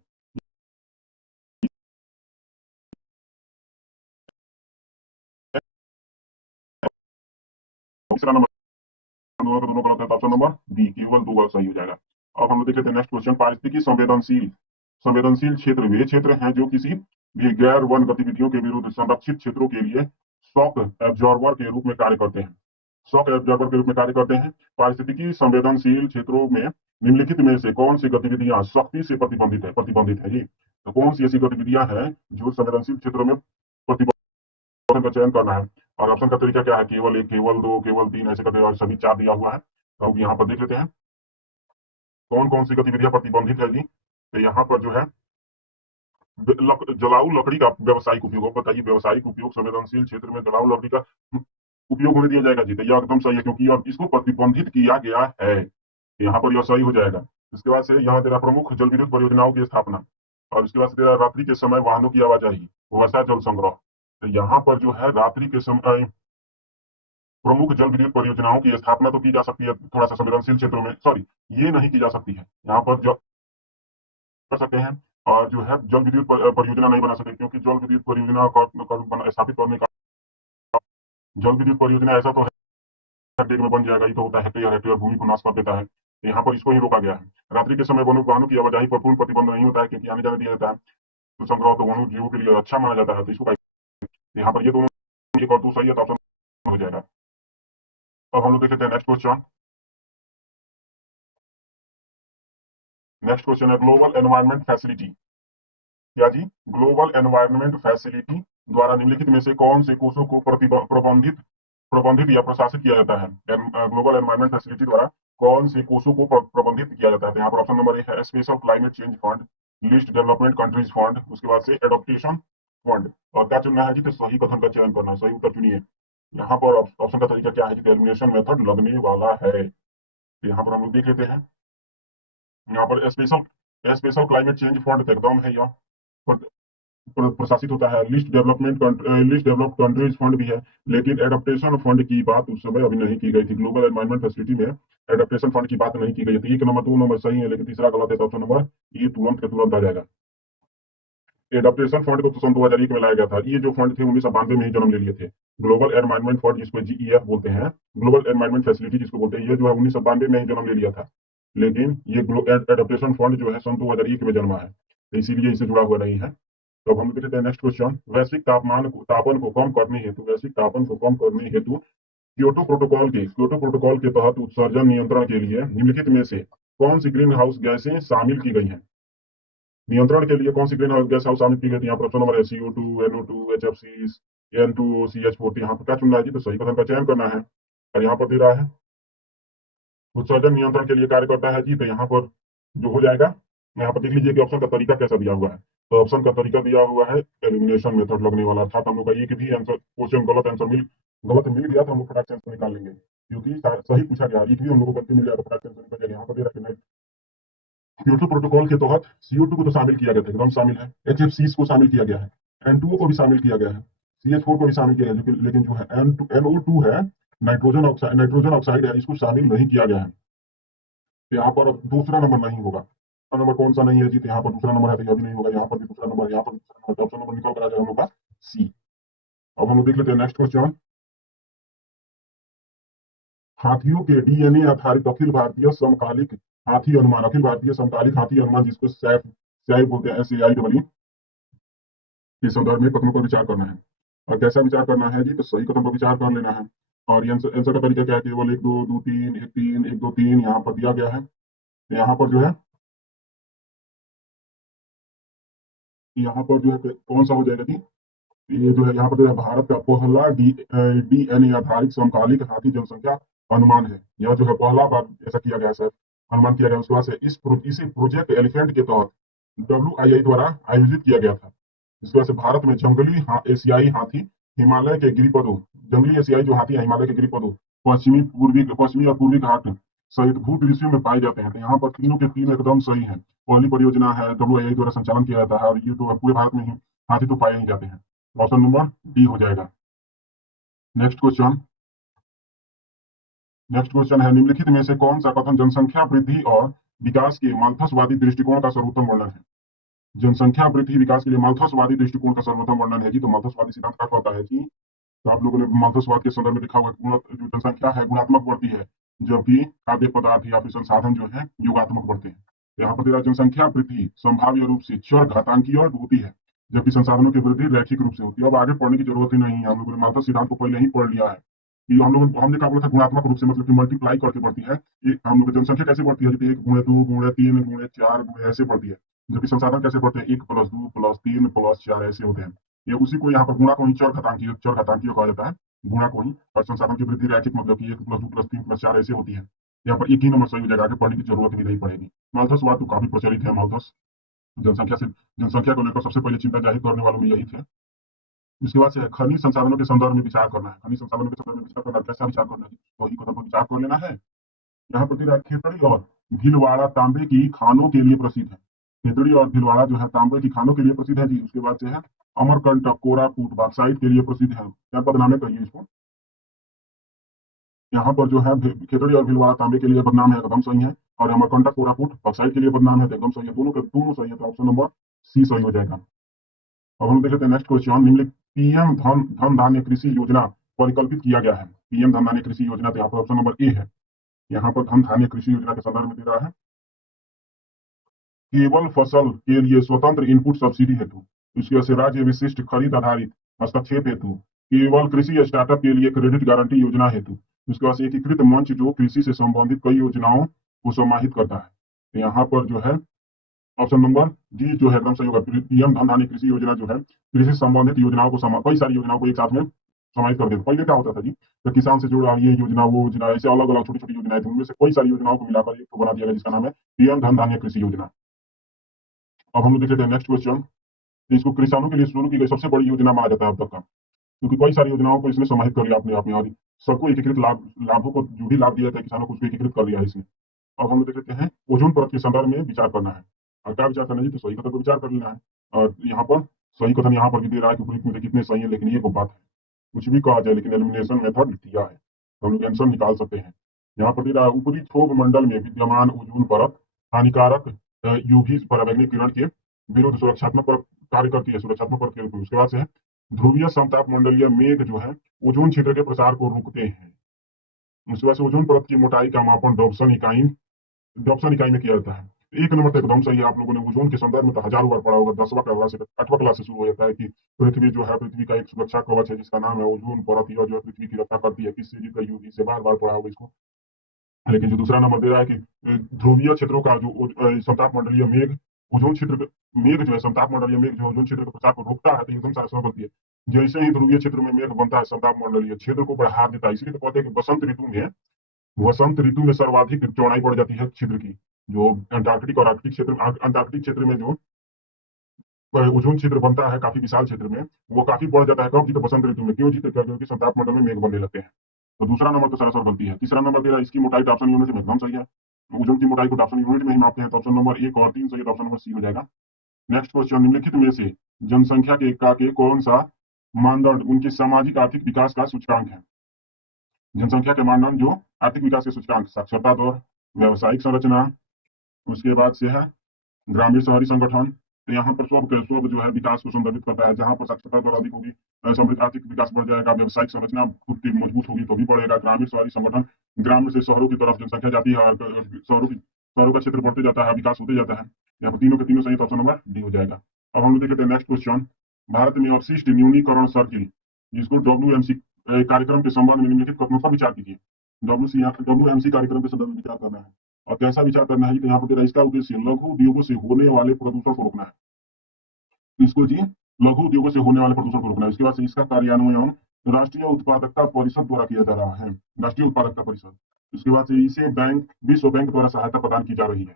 तीसरा नंबर दोनों का दोनों गलत है, तो ऑप्शन नंबर बी केवल दो सही हो जाएगा। अब हम लोग देख लेते हैं नेक्स्ट क्वेश्चन। पारिस्थितिकी संवेदनशील, संवेदनशील क्षेत्र वे क्षेत्र हैं जो किसी भी गैर वन गतिविधियों के विरुद्ध संरक्षित क्षेत्रों के लिए शॉक एब्जॉर्बर के रूप में कार्य करते हैं। शॉक एब्जॉर्बर के रूप में कार्य करते हैं। पारिस्थितिकी संवेदनशील क्षेत्रों में निम्नलिखित में से कौन सी गतिविधियां सख्ती से प्रतिबंधित है जी। तो कौन सी ऐसी गतिविधियां हैं जो संवेदनशील क्षेत्रों में प्रतिबंध का चयन करना है। और ऑप्शन का तरीका क्या है, केवल एक, केवल दो, केवल तीन, ऐसे करते और सभी चार दिया हुआ है। तो अब यहाँ पर देख लेते हैं कौन कौन सी गतिविधियां प्रतिबंधित है जी। तो यहाँ पर जो है जलाऊ लकड़ी का व्यवसायिक उपयोग, बताइए व्यवसायिक उपयोग संवेदनशील क्षेत्र में जलाऊ लकड़ी का उपयोग होने दिया जाएगा जी। तो यह एकदम सही है, क्योंकि अब इसको प्रतिबंधित किया गया है, यहाँ पर यह सही हो जाएगा। इसके बाद से यहाँ तेरा प्रमुख जल विद्युत परियोजनाओं की स्थापना, और उसके बाद से तेरा रात्रि के समय वाहनों की आवाजाही, वर्षा जल संग्रह। तो यहाँ पर जो है रात्रि के समय प्रमुख जल विद्युत परियोजनाओं की स्थापना तो की जा सकती है थोड़ा सा संवेदनशील क्षेत्रों में, सॉरी ये नहीं की जा सकती है, यहाँ पर जो कर सकते हैं। और जो है जल विद्युत परियोजना नहीं बना सकते, क्योंकि जल विद्युत परियोजना स्थापित करने का, जल विद्युत परियोजना ऐसा तो है देर में बन जाएगा, ये तो होता है हेक्टेयर हेक्टेयर भूमि को नाश कर देता है। यहाँ पर इसको ही रोका गया है। रात्रि के समय वाहनों की आवाजाही पर पूर्ण प्रतिबंध नहीं होता है, क्योंकि आने जाने दिया जाता है। तो संग्रह तो वन्य जीवों के लिए अच्छा माना जाता है, तो इसको यहाँ पर ये दोनों एक और दो सही है, तो ऑप्शन हो जाएगा। अब हम लोग देख लेते हैं नेक्स्ट क्वेश्चन। नेक्स्ट क्वेश्चन है ग्लोबल एनवायरनमेंट फैसिलिटी, क्या जी, ग्लोबल एनवायरनमेंट फैसिलिटी द्वारा निम्नलिखित में से कौन से कोषों को प्रबंधित प्रबंधित या प्रशासित किया जाता है। ग्लोबल एनवायरनमेंट फैसिलिटी द्वारा कौन से कोषों को प्रबंधित किया जाता है। तो यहाँ पर ऑप्शन नंबर ए है special climate change fund, least development countries fund, उसके बाद से एडोप्टेशन फंड। और क्या चुनना है जी, तो सही कथन का चयन करना है, सही उत्तर चुनिए। यहाँ पर ऑप्शन का तरीका क्या है जी, एलिमिनेशन मेथड लगने वाला है। तो यहाँ पर हम लोग देख लेते हैं, यहाँ पर स्पेशल क्लाइमेट चेंज फंड तो एकदम है, यह प्रशासित होता है। लिस्ट डेवलप्ड कंट्रीज फंड भी है, लेकिन एडेप्टेशन फंड की बात उस समय अभी नहीं की गई थी। ग्लोबल एनवायरनमेंट फैसिलिटी में एडेप्टेशन फंड की बात नहीं की गई थी। एक नंबर, दो नंबर सही है, लेकिन तीसरा गलत है, तो ऑप्शन नंबर ये तुरंत के तुरंत आ जाएगा। एडेप्टेशन फंड को तो सन 2001 में लाया गया था। ये जो फंड थे 1992 में ही जन्म ले लिए थे। ग्लोबल एनवायरनमेंट फंड जिसको जीईएफ बोलते हैं, ग्लोबल एनवायरनमेंट फैसिलिटी जिसको बोलते हैं, ये जो है 1992 में ही जन्म ले लिया था। लेकिन ये एडेप्टेशन फंड जो है सन 2001 में जन्मा है, तो इसीलिए इससे जुड़ा हुआ नहीं है। तो अब हम देखते हैं नेक्स्ट क्वेश्चन। वैश्विक तापन को कम करने हेतु, वैश्विक तापन को कम करने हेतु क्योटो प्रोटोकॉल के तहत उत्सर्जन नियंत्रण के लिए निम्नलिखित में से कौन सी ग्रीन हाउस गैसें शामिल की गई हैं। नियंत्रण के लिए कौन सी ग्रीन हाउस गैस हाउस शामिल की गई थी? यहाँ पर ऑप्शन नंबर है CO2, NO2, HFC, N2O, CH4। यहाँ पर क्या चुनना है जी? तो सही कथन का चयन करना है। और यहाँ पर दे रहा है उत्सर्जन नियंत्रण के लिए कार्य करता है जी। तो यहाँ पर जो हो जाएगा, यहाँ पर देख लीजिए कि ऑप्शन का तरीका कैसा दिया हुआ है। तो ऑप्शन का तरीका दिया हुआ है एलिमिनेशन मेथड लगने वाला, अर्थात हम लोग का एक भी आंसर क्वेश्चन गलत मिल गया तो हम लोग फटाक से आंसर निकाल लेंगे, क्योंकि सही पूछा गया, एक भी हम लोग को गलती मिल जाए तो फटाक से आंसर निकल जाएगा। यहाँ पर दे रखा है क्योटो प्रोटोकॉल के तहत CO2 को तो शामिल किया गया था, एकदम शामिल है। HFCs को शामिल किया गया है, N2O को भी शामिल किया गया है, CH4 को भी शामिल किया गया है, लेकिन जो है NO2 है, नाइट्रोजन ऑक्साइड है, इसको शामिल नहीं किया गया है। तो यहाँ पर दूसरा नंबर नहीं होगा। दूसरा नंबर कौन सा नहीं है जी? तो यहाँ पर दूसरा नंबर है, तो यह भी नहीं होगा। यहाँ पर भी दूसरा नंबर, यहाँ पर भी दूसरा नंबर, तो ऑप्शन नंबर निकल कर आ जाएगा हम लोग का सी। अब हम लोग देख लेते हैं नेक्स्ट क्वेश्चन। हाथियों के DNA आधारित अखिल भारतीय समकालिक हाथी अनुमान, अखिल भारतीय समकालिक हाथी अनुमान, जिसको SAI बोलते हैं, SAI के संदर्भ में कथनों पर विचार करना है। और कैसा विचार करना है जी? तो सही कथन पर विचार कर लेना है। और ये आंसर का तरीका क्या है? केवल एक दो दो तीन, एक तीन, एक दो तीन यहाँ पर दिया गया है। यहाँ पर जो है, यहाँ पर जो है कौन सा हो जाएगा जी? ये जो है यहाँ पर जो है भारत का पहला DNA आधारित समकालिक हाथी जनसंख्या अनुमान है। यह जो है पहला बार ऐसा किया गया सर, अनुमान किया गया। उसके बाद से इसी प्रोजेक्ट एलिफेंट के तहत WII द्वारा आयोजित किया गया था। इसकी वजह से भारत में जंगली एशियाई हाथी हिमालय के गिरिपदों, जंगली एशियाई जो हाथी है हिमालय के गिरिपदों, पश्चिमी और पूर्वी घाट सहित भूदृश्यों में पाए जाते हैं। तो यहाँ पर तीनों के तीन एकदम सही है। पहली परियोजना है, WII द्वारा संचालन किया जाता है, और ये तो पूरे भारत में ही हाथी तो पाए ही जाते हैं। ऑप्शन नंबर डी हो जाएगा। नेक्स्ट क्वेश्चन, है निम्नलिखित में से कौन सा कथन जनसंख्या वृद्धि और विकास के माल्थसवादी दृष्टिकोण का सर्वोत्तम वर्णन है? जनसंख्या वृद्धि विकास के लिए माल्थसवादी दृष्टिकोण का सर्वोत्तम वर्णन है जी। तो माल्थसवादी सिद्धांत क्या कहता है जी? तो आप लोगों ने माल्थसवाद के संदर्भ में देखा होगा, जो जनसंख्या है गुणात्मक बढ़ती है, जबकि खाद्य पदार्थ या फिर संसाधन जो है योगात्मक बढ़ते हैं। तो यहाँ पर तेरा जनसंख्या वृद्धि संभाव्य रूप से चर घातांकीय होती है, जबकि संसाधनों की वृद्धि रैखिक रूप से होती है। अब आगे पढ़ने की जरूरत ही नहीं है, हम लोगों ने माल्थस सिद्धांत को पहले ही पढ़ लिया है। कि हमने क्या बोला था, गुणात्मक रूप से मतलब कि मल्टीप्लाई करके बढ़ती है। हम लोग की जनसंख्या कैसे बढ़ती है? जैसे 1 गुणे 2 गुणे 3 गुणे 4 गुणे ऐसे बढ़ती है। जबकि संसाधन कैसे बढ़ते हैं? 1 + 2 + 3 + 4 ऐसे होते हैं। ये उसी को यहाँ पर गुणा को ही चर घातांकीय कहा जाता है, गुणा को ही। और संसाधन की वृद्धि रैखिक मतलब कि 1 + 2 + 3 + 4 ऐसे होती है। यहाँ पर एक ही नंबर सही हो जाएगा, आगे पढ़ने की जरूरत भी नहीं पड़ेगी। माल्थसवाद तो काफी प्रचलित है। माल्थस जनसंख्या को लेकर सबसे पहले चिंता जाहिर करने वालों में यही थे। उसके बाद से खनिज संसाधनों के संदर्भ में विचार करना है। खनिज संसाधनों के संदर्भ में विचार करना, कैसा विचार करना है? तो कथन पर विचार कर लेना है। यहाँ पर तेरा खेतड़ी और भीलवाड़ा तांबे की खानों के लिए प्रसिद्ध है। खेतड़ी और भीलवाड़ा जो है तांबे की खानों के लिए प्रसिद्ध है जी। उसके बाद से है अमरकंटक कोरापुट बॉक्साइट के लिए प्रसिद्ध है। क्या बदनाम है कहिए इसको? यहाँ पर जो है खेतड़ी और भीलवाड़ा तांबे के लिए बदनाम है, एकदम सही है। और अमरकंटक कोरापुट बॉक्साइट के लिए बदनाम है, तो एकदम सही है। दोनों के दोनों सही है, तो ऑप्शन नंबर सी सही हो जाएगा। अब हम देख लेते हैं नेक्स्ट क्वेश्चन। निम्नलिखित पीएम धन धान्य कृषि योजना परिकल्पित किया गया है। पीएम धन धान्य कृषि योजना, तो यहाँ पर ऑप्शन नंबर ए है। यहाँ पर धन धान्य कृषि योजना के संदर्भ में दे रहा है केवल फसल के लिए स्वतंत्र इनपुट सब्सिडी हेतु, इसकी वजह से राज्य विशिष्ट खरीद आधारित हस्तक्षेप हेतु, केवल कृषि स्टार्टअप के लिए क्रेडिट गारंटी योजना हेतु, उसके बाद एकीकृत मंच जो कृषि से संबंधित कई योजनाओं को समाहित करता है। तो यहाँ पर जो है ऑप्शन नंबर डी जो है एकदम सही होगा। पीएम धन धान्य कृषि योजना जो है कृषि से संबंधित योजनाओं को कई सारी योजनाओं को एक साथ में समाहित कर देता। पहले क्या होता था जी? तो किसान से जुड़ा ये योजना वो योजना ऐसे अलग अलग छोटी छोटी योजनाएं थी, उनमें से कई सारी योजनाओं को मिलाकर एक को बना दिया गया, जिसका नाम है पीएम धन धान्य कृषि योजना। अब हम लोग देख लेते हैं नेक्स्ट क्वेश्चन। इसको किसानों के लिए शुरू की गई सबसे बड़ी योजना माना जाता है अब तक का, क्योंकि कई सारी योजनाओं को इसने समाहित कर लिया अपने आप में, और सबको एकीकृत लाभों को जो भी लाभ दिया था किसानों को, उसको एकीकृत कर लिया है इसने। अब हम लोग देख लेते हैं ओजोन परत के संदर्भ में विचार करना है। और क्या विचार करना है? तो सही कथन पर विचार कर लेना है। और यहाँ पर सही कथन यहाँ पर भी दे रहा है कि उपयुक्त में कितने सही है, लेकिन ये बात है, कुछ भी कहा जाए लेकिन एलिमिनेशन मेथड दिया है तो हम लोग आंसर निकाल सकते हैं। यहाँ पर दे रहा है ऊपरी थोक मंडल में विद्यमान ओजोन परत हानिकारक यूवी पराबैंगनी किरण के विरुद्ध सुरक्षात्मक कार्य करती है, सुरक्षात्मक परत के रूप में। उसके बाद से है ध्रुवीय समताप मंडलीय मेघ जो है ओजोन क्षेत्र के प्रसार को रोकते हैं। उसके बाद से ओजोन परत की मोटाई का मापन डॉप्सन इकाई में किया जाता है। एक नंबर तो एकदम सही है। आप लोगों ने ओजोन के संदर्भ में तो हजारों बार पढ़ा होगा, 10वां क्लास से 8वां क्लास से शुरू हो जाता है कि पृथ्वी जो है पृथ्वी का एक सुरक्षा कवच है जिसका नाम है ओजोन परत, यह जो है पृथ्वी की रक्षा करती है किससे जी? यूवी से। बार बार पढ़ा होगा इसको। लेकिन जो दूसरा नंबर दे रहा है कि ध्रुवीय क्षेत्रों का जो समताप मंडलीय मेघ ओजोन क्षेत्र मेघ जो है समताप मंडलीय मेघ जो ओजोन क्षेत्र के प्रसार को रोकता है, तो एकदम सारा समय बनती है। जैसे ही ध्रुवीय क्षेत्र में मेघ बनता है, समताप मंडलीय क्षेत्र को बढ़ा देता है। इसलिए तो कहते हैं कि वसंत ऋतु में सर्वाधिक चौड़ाई बढ़ जाती है छिद्र की। जो अंटार्कटिक और अंटार्कटिक क्षेत्र में जो ओजोन छिद्र बनता है काफी विशाल क्षेत्र में, वो काफी बढ़ जाता है। कब जीते? बसंत ऋतु में। क्यों जीते? क्योंकि समताप मंडल में मेघ बनने लगते हैं। तो दूसरा नंबर तो सरासर बनती है। तीसरा नंबर तेरा इसकी मोटाई ऑप्शन यूनिट में एकदम सही है। ओजोन की मोटाई को ऑप्शन यूनिट में ही मापते हैं, तो ऑप्शन नंबर 1 और 3 सही है, तो ऑप्शन नंबर सी हो जाएगा। नेक्स्ट क्वेश्चन, निम्नलिखित में से जनसंख्या के कौन सा मानदंड उनके सामाजिक आर्थिक विकास का सूचकांक है? जनसंख्या के मानदंड जो आर्थिक विकास के सूचकांक, साक्षरता दर, व्यावसायिक संरचना, उसके बाद से है ग्रामीण शहरी संगठन। तो यहाँ पर सब जो है विकास को संदर्भित करता है। जहां पर साक्षरता दर अधिक होगी, समृद्ध आर्थिक विकास बढ़ जाएगा, व्यावसायिक संरचना खुद की मजबूत होगी तो भी बढ़ेगा, ग्रामीण शहरी संगठन, ग्रामीण से शहरों की तरफ जनसंख्या जाती है और शहरों का क्षेत्र बढ़ते जाता है, विकास होते जाता है। यहाँ पर तीनों के तीनों सही, तो ऑप्शन नंबर डी हो जाएगा। अब हम लोग देखते हैं नेक्स्ट क्वेश्चन। भारत में अवशिष्ट न्यूनीकरण सर्किल, जिसको WMC कार्यक्रम के संबंध में निम्नलिखित कथनों पर विचार कीजिए। WMC कार्यक्रम के संबंध में विचार करना है। और कैसा विचार करना है जी? तो यहाँ पर तेरा इसका उद्देश्य लघु उद्योगों से होने वाले प्रदूषण को रोकना है। इसको जी लघु उद्योगों से होने वाले प्रदूषण को रोकना है। इसके बाद से इसका कार्यान्वयन राष्ट्रीय उत्पादकता परिषद द्वारा किया जा रहा है, राष्ट्रीय उत्पादकता परिषद। इसके बाद से इसे विश्व बैंक द्वारा सहायता प्रदान की जा रही है।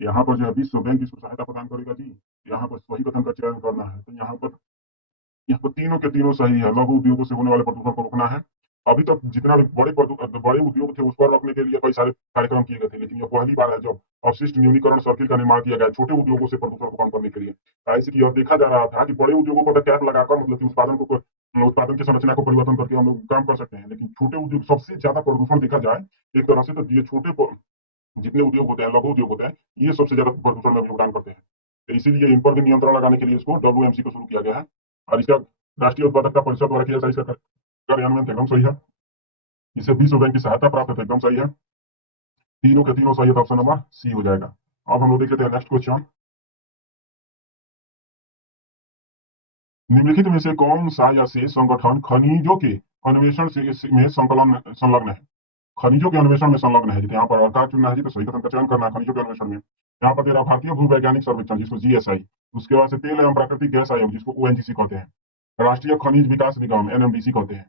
यहाँ पर जो है विश्व बैंक इसको सहायता प्रदान करेगा जी। यहाँ पर सही कथन का चयन करना है। तो यहाँ पर तीनों के तीनों सही है। लघु उद्योगों से होने वाले प्रदूषण को रोकना है। अभी तक जितना भी बड़े उद्योग थे उस पर रोकने के लिए कई सारे कार्यक्रम किए गए थे, लेकिन यह पहली बार है जब अवशिष्ट न्यूनीकरण सर्किल का निर्माण किया गया छोटे उद्योगों से प्रदूषण को कम करने के लिए। ऐसे कि अब देखा जा रहा था कि बड़े उद्योगों को तो कैप लगाकर, मतलब कि उत्पादन की संरचना को परिवर्तन करके हम लोग काम कर सकते हैं, लेकिन छोटे उद्योग सबसे ज्यादा प्रदूषण देखा जाए एक तरह से, तो ये जितने उद्योग होते हैं, लघु उद्योग होते हैं, ये सबसे ज्यादा प्रदूषण में योगदान करते हैं। तो इसीलिए इन पर भी नियंत्रण लगाने के लिए इसको WMC को शुरू किया गया है। और इसका राष्ट्रीय उत्पादकता परिषद द्वारा किया जाए, इसका कार्यान्वयन एकदम सही है। इसे विश्व बैंक की सहायता प्राप्त है, एकदम सही है। तीनों के तीनों सही है, तो ऑप्शन नंबर सी हो जाएगा। अब हम लोग देख लेते हैं नेक्स्ट क्वेश्चन। निम्नलिखित में से कौन सा या से संगठन खनिजों के अन्वेषण में संलग्न है? खनिजों के अन्वेषण में संलग्न है। यहाँ पर अर्थात चुनना है जी, तो सही कथन का चयन करना है खनिजों के अन्वेषण में। यहाँ पर तेरा भारतीय भूवैज्ञानिक सर्वेक्षण, जिसको GSI, उसके बाद से तेल एवं प्राकृतिक गैस आयोग, जिसको ONGC कहते हैं, राष्ट्रीय खनिज विकास निगम NMDC कहते हैं,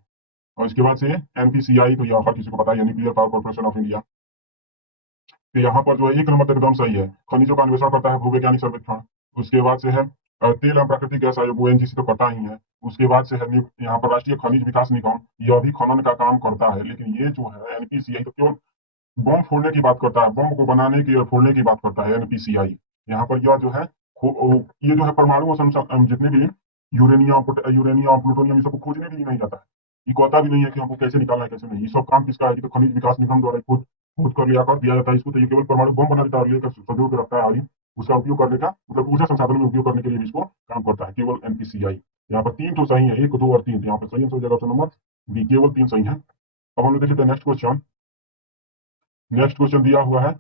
और इसके बाद से NPCI, तो यह हर किसी को पता है, nuclear power corporation of India. तो यहाँ पर जो है एक नंबर तो एकदम सही है, खनिजों का अन्वेषण करता है भूवैज्ञानिक सर्वेक्षण। उसके बाद से है तेल एवं प्राकृतिक गैस आयोग, ONGC तो करता ही है। उसके बाद से है यहाँ पर राष्ट्रीय खनिज विकास निगम, यह भी खनन का काम करता है। लेकिन ये जो है NPCI तो केवल बम फोड़ने की बात करता है, बम को बनाने की और फोड़ने की बात करता है NPCI। यहाँ पर यह जो है ये जो है परमाणु जितने भी यूरेनियम प्लूटोनियम, ये सबको खोजने के लिए नहीं जाता है। ये कहता भी नहीं है कि हमको कैसे निकालना है कैसे नहीं। ये सब काम किसका है? तो खनिज विकास निगम द्वारा खोज खोज कर लिया कर दिया जाता है इसको। तो ये केवल परमाणु बम बना देता है और लेकर संजो के रखता है, और उसका उपयोग करने का, मतलब ऊर्जा संसाधन में उपयोग करने के लिए भी इसको काम करता है, केवल NPCI। यहाँ पर तीन तो सही है, 1, 2 और 3। यहाँ पर सही आंसर हो जाएगा ऑप्शन नंबर बी, केवल 3 सही है। अब हम लोग देखते हैं नेक्स्ट क्वेश्चन। नेक्स्ट क्वेश्चन दिया हुआ है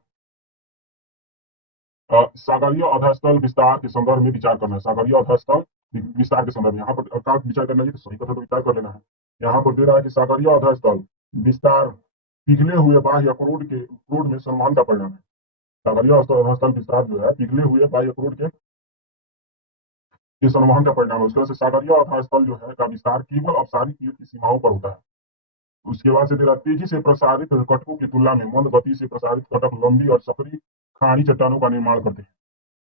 सागरीय अधःस्थल विस्तार के संदर्भ में विचार करना है। सागरीय अधःस्थल विस्तार के संदर्भ में यहाँ पर अर्थात विचार करना है, तो सही कथन तो विचार कर लेना है। यहाँ पर दे रहा है कि सागरीय अधःस्थल विस्तार पिघले हुए बाह्य अखरोट में संवहन का परिणाम है। सागरीय अधःस्थल विस्तार जो है पिघले हुए बाह्य अखरोट के संवहन का परिणाम है। उसके बाद से सागरीय अधःस्थल जो है का विस्तार केवल अपसारी प्लेट की सीमाओं पर होता है। उसके बाद से तेरा तेजी से प्रसारित कटकों की तुलना में मंद गति से प्रसारित कटक लंबी और सकरी खाड़ी चट्टानों का निर्माण करते हैं।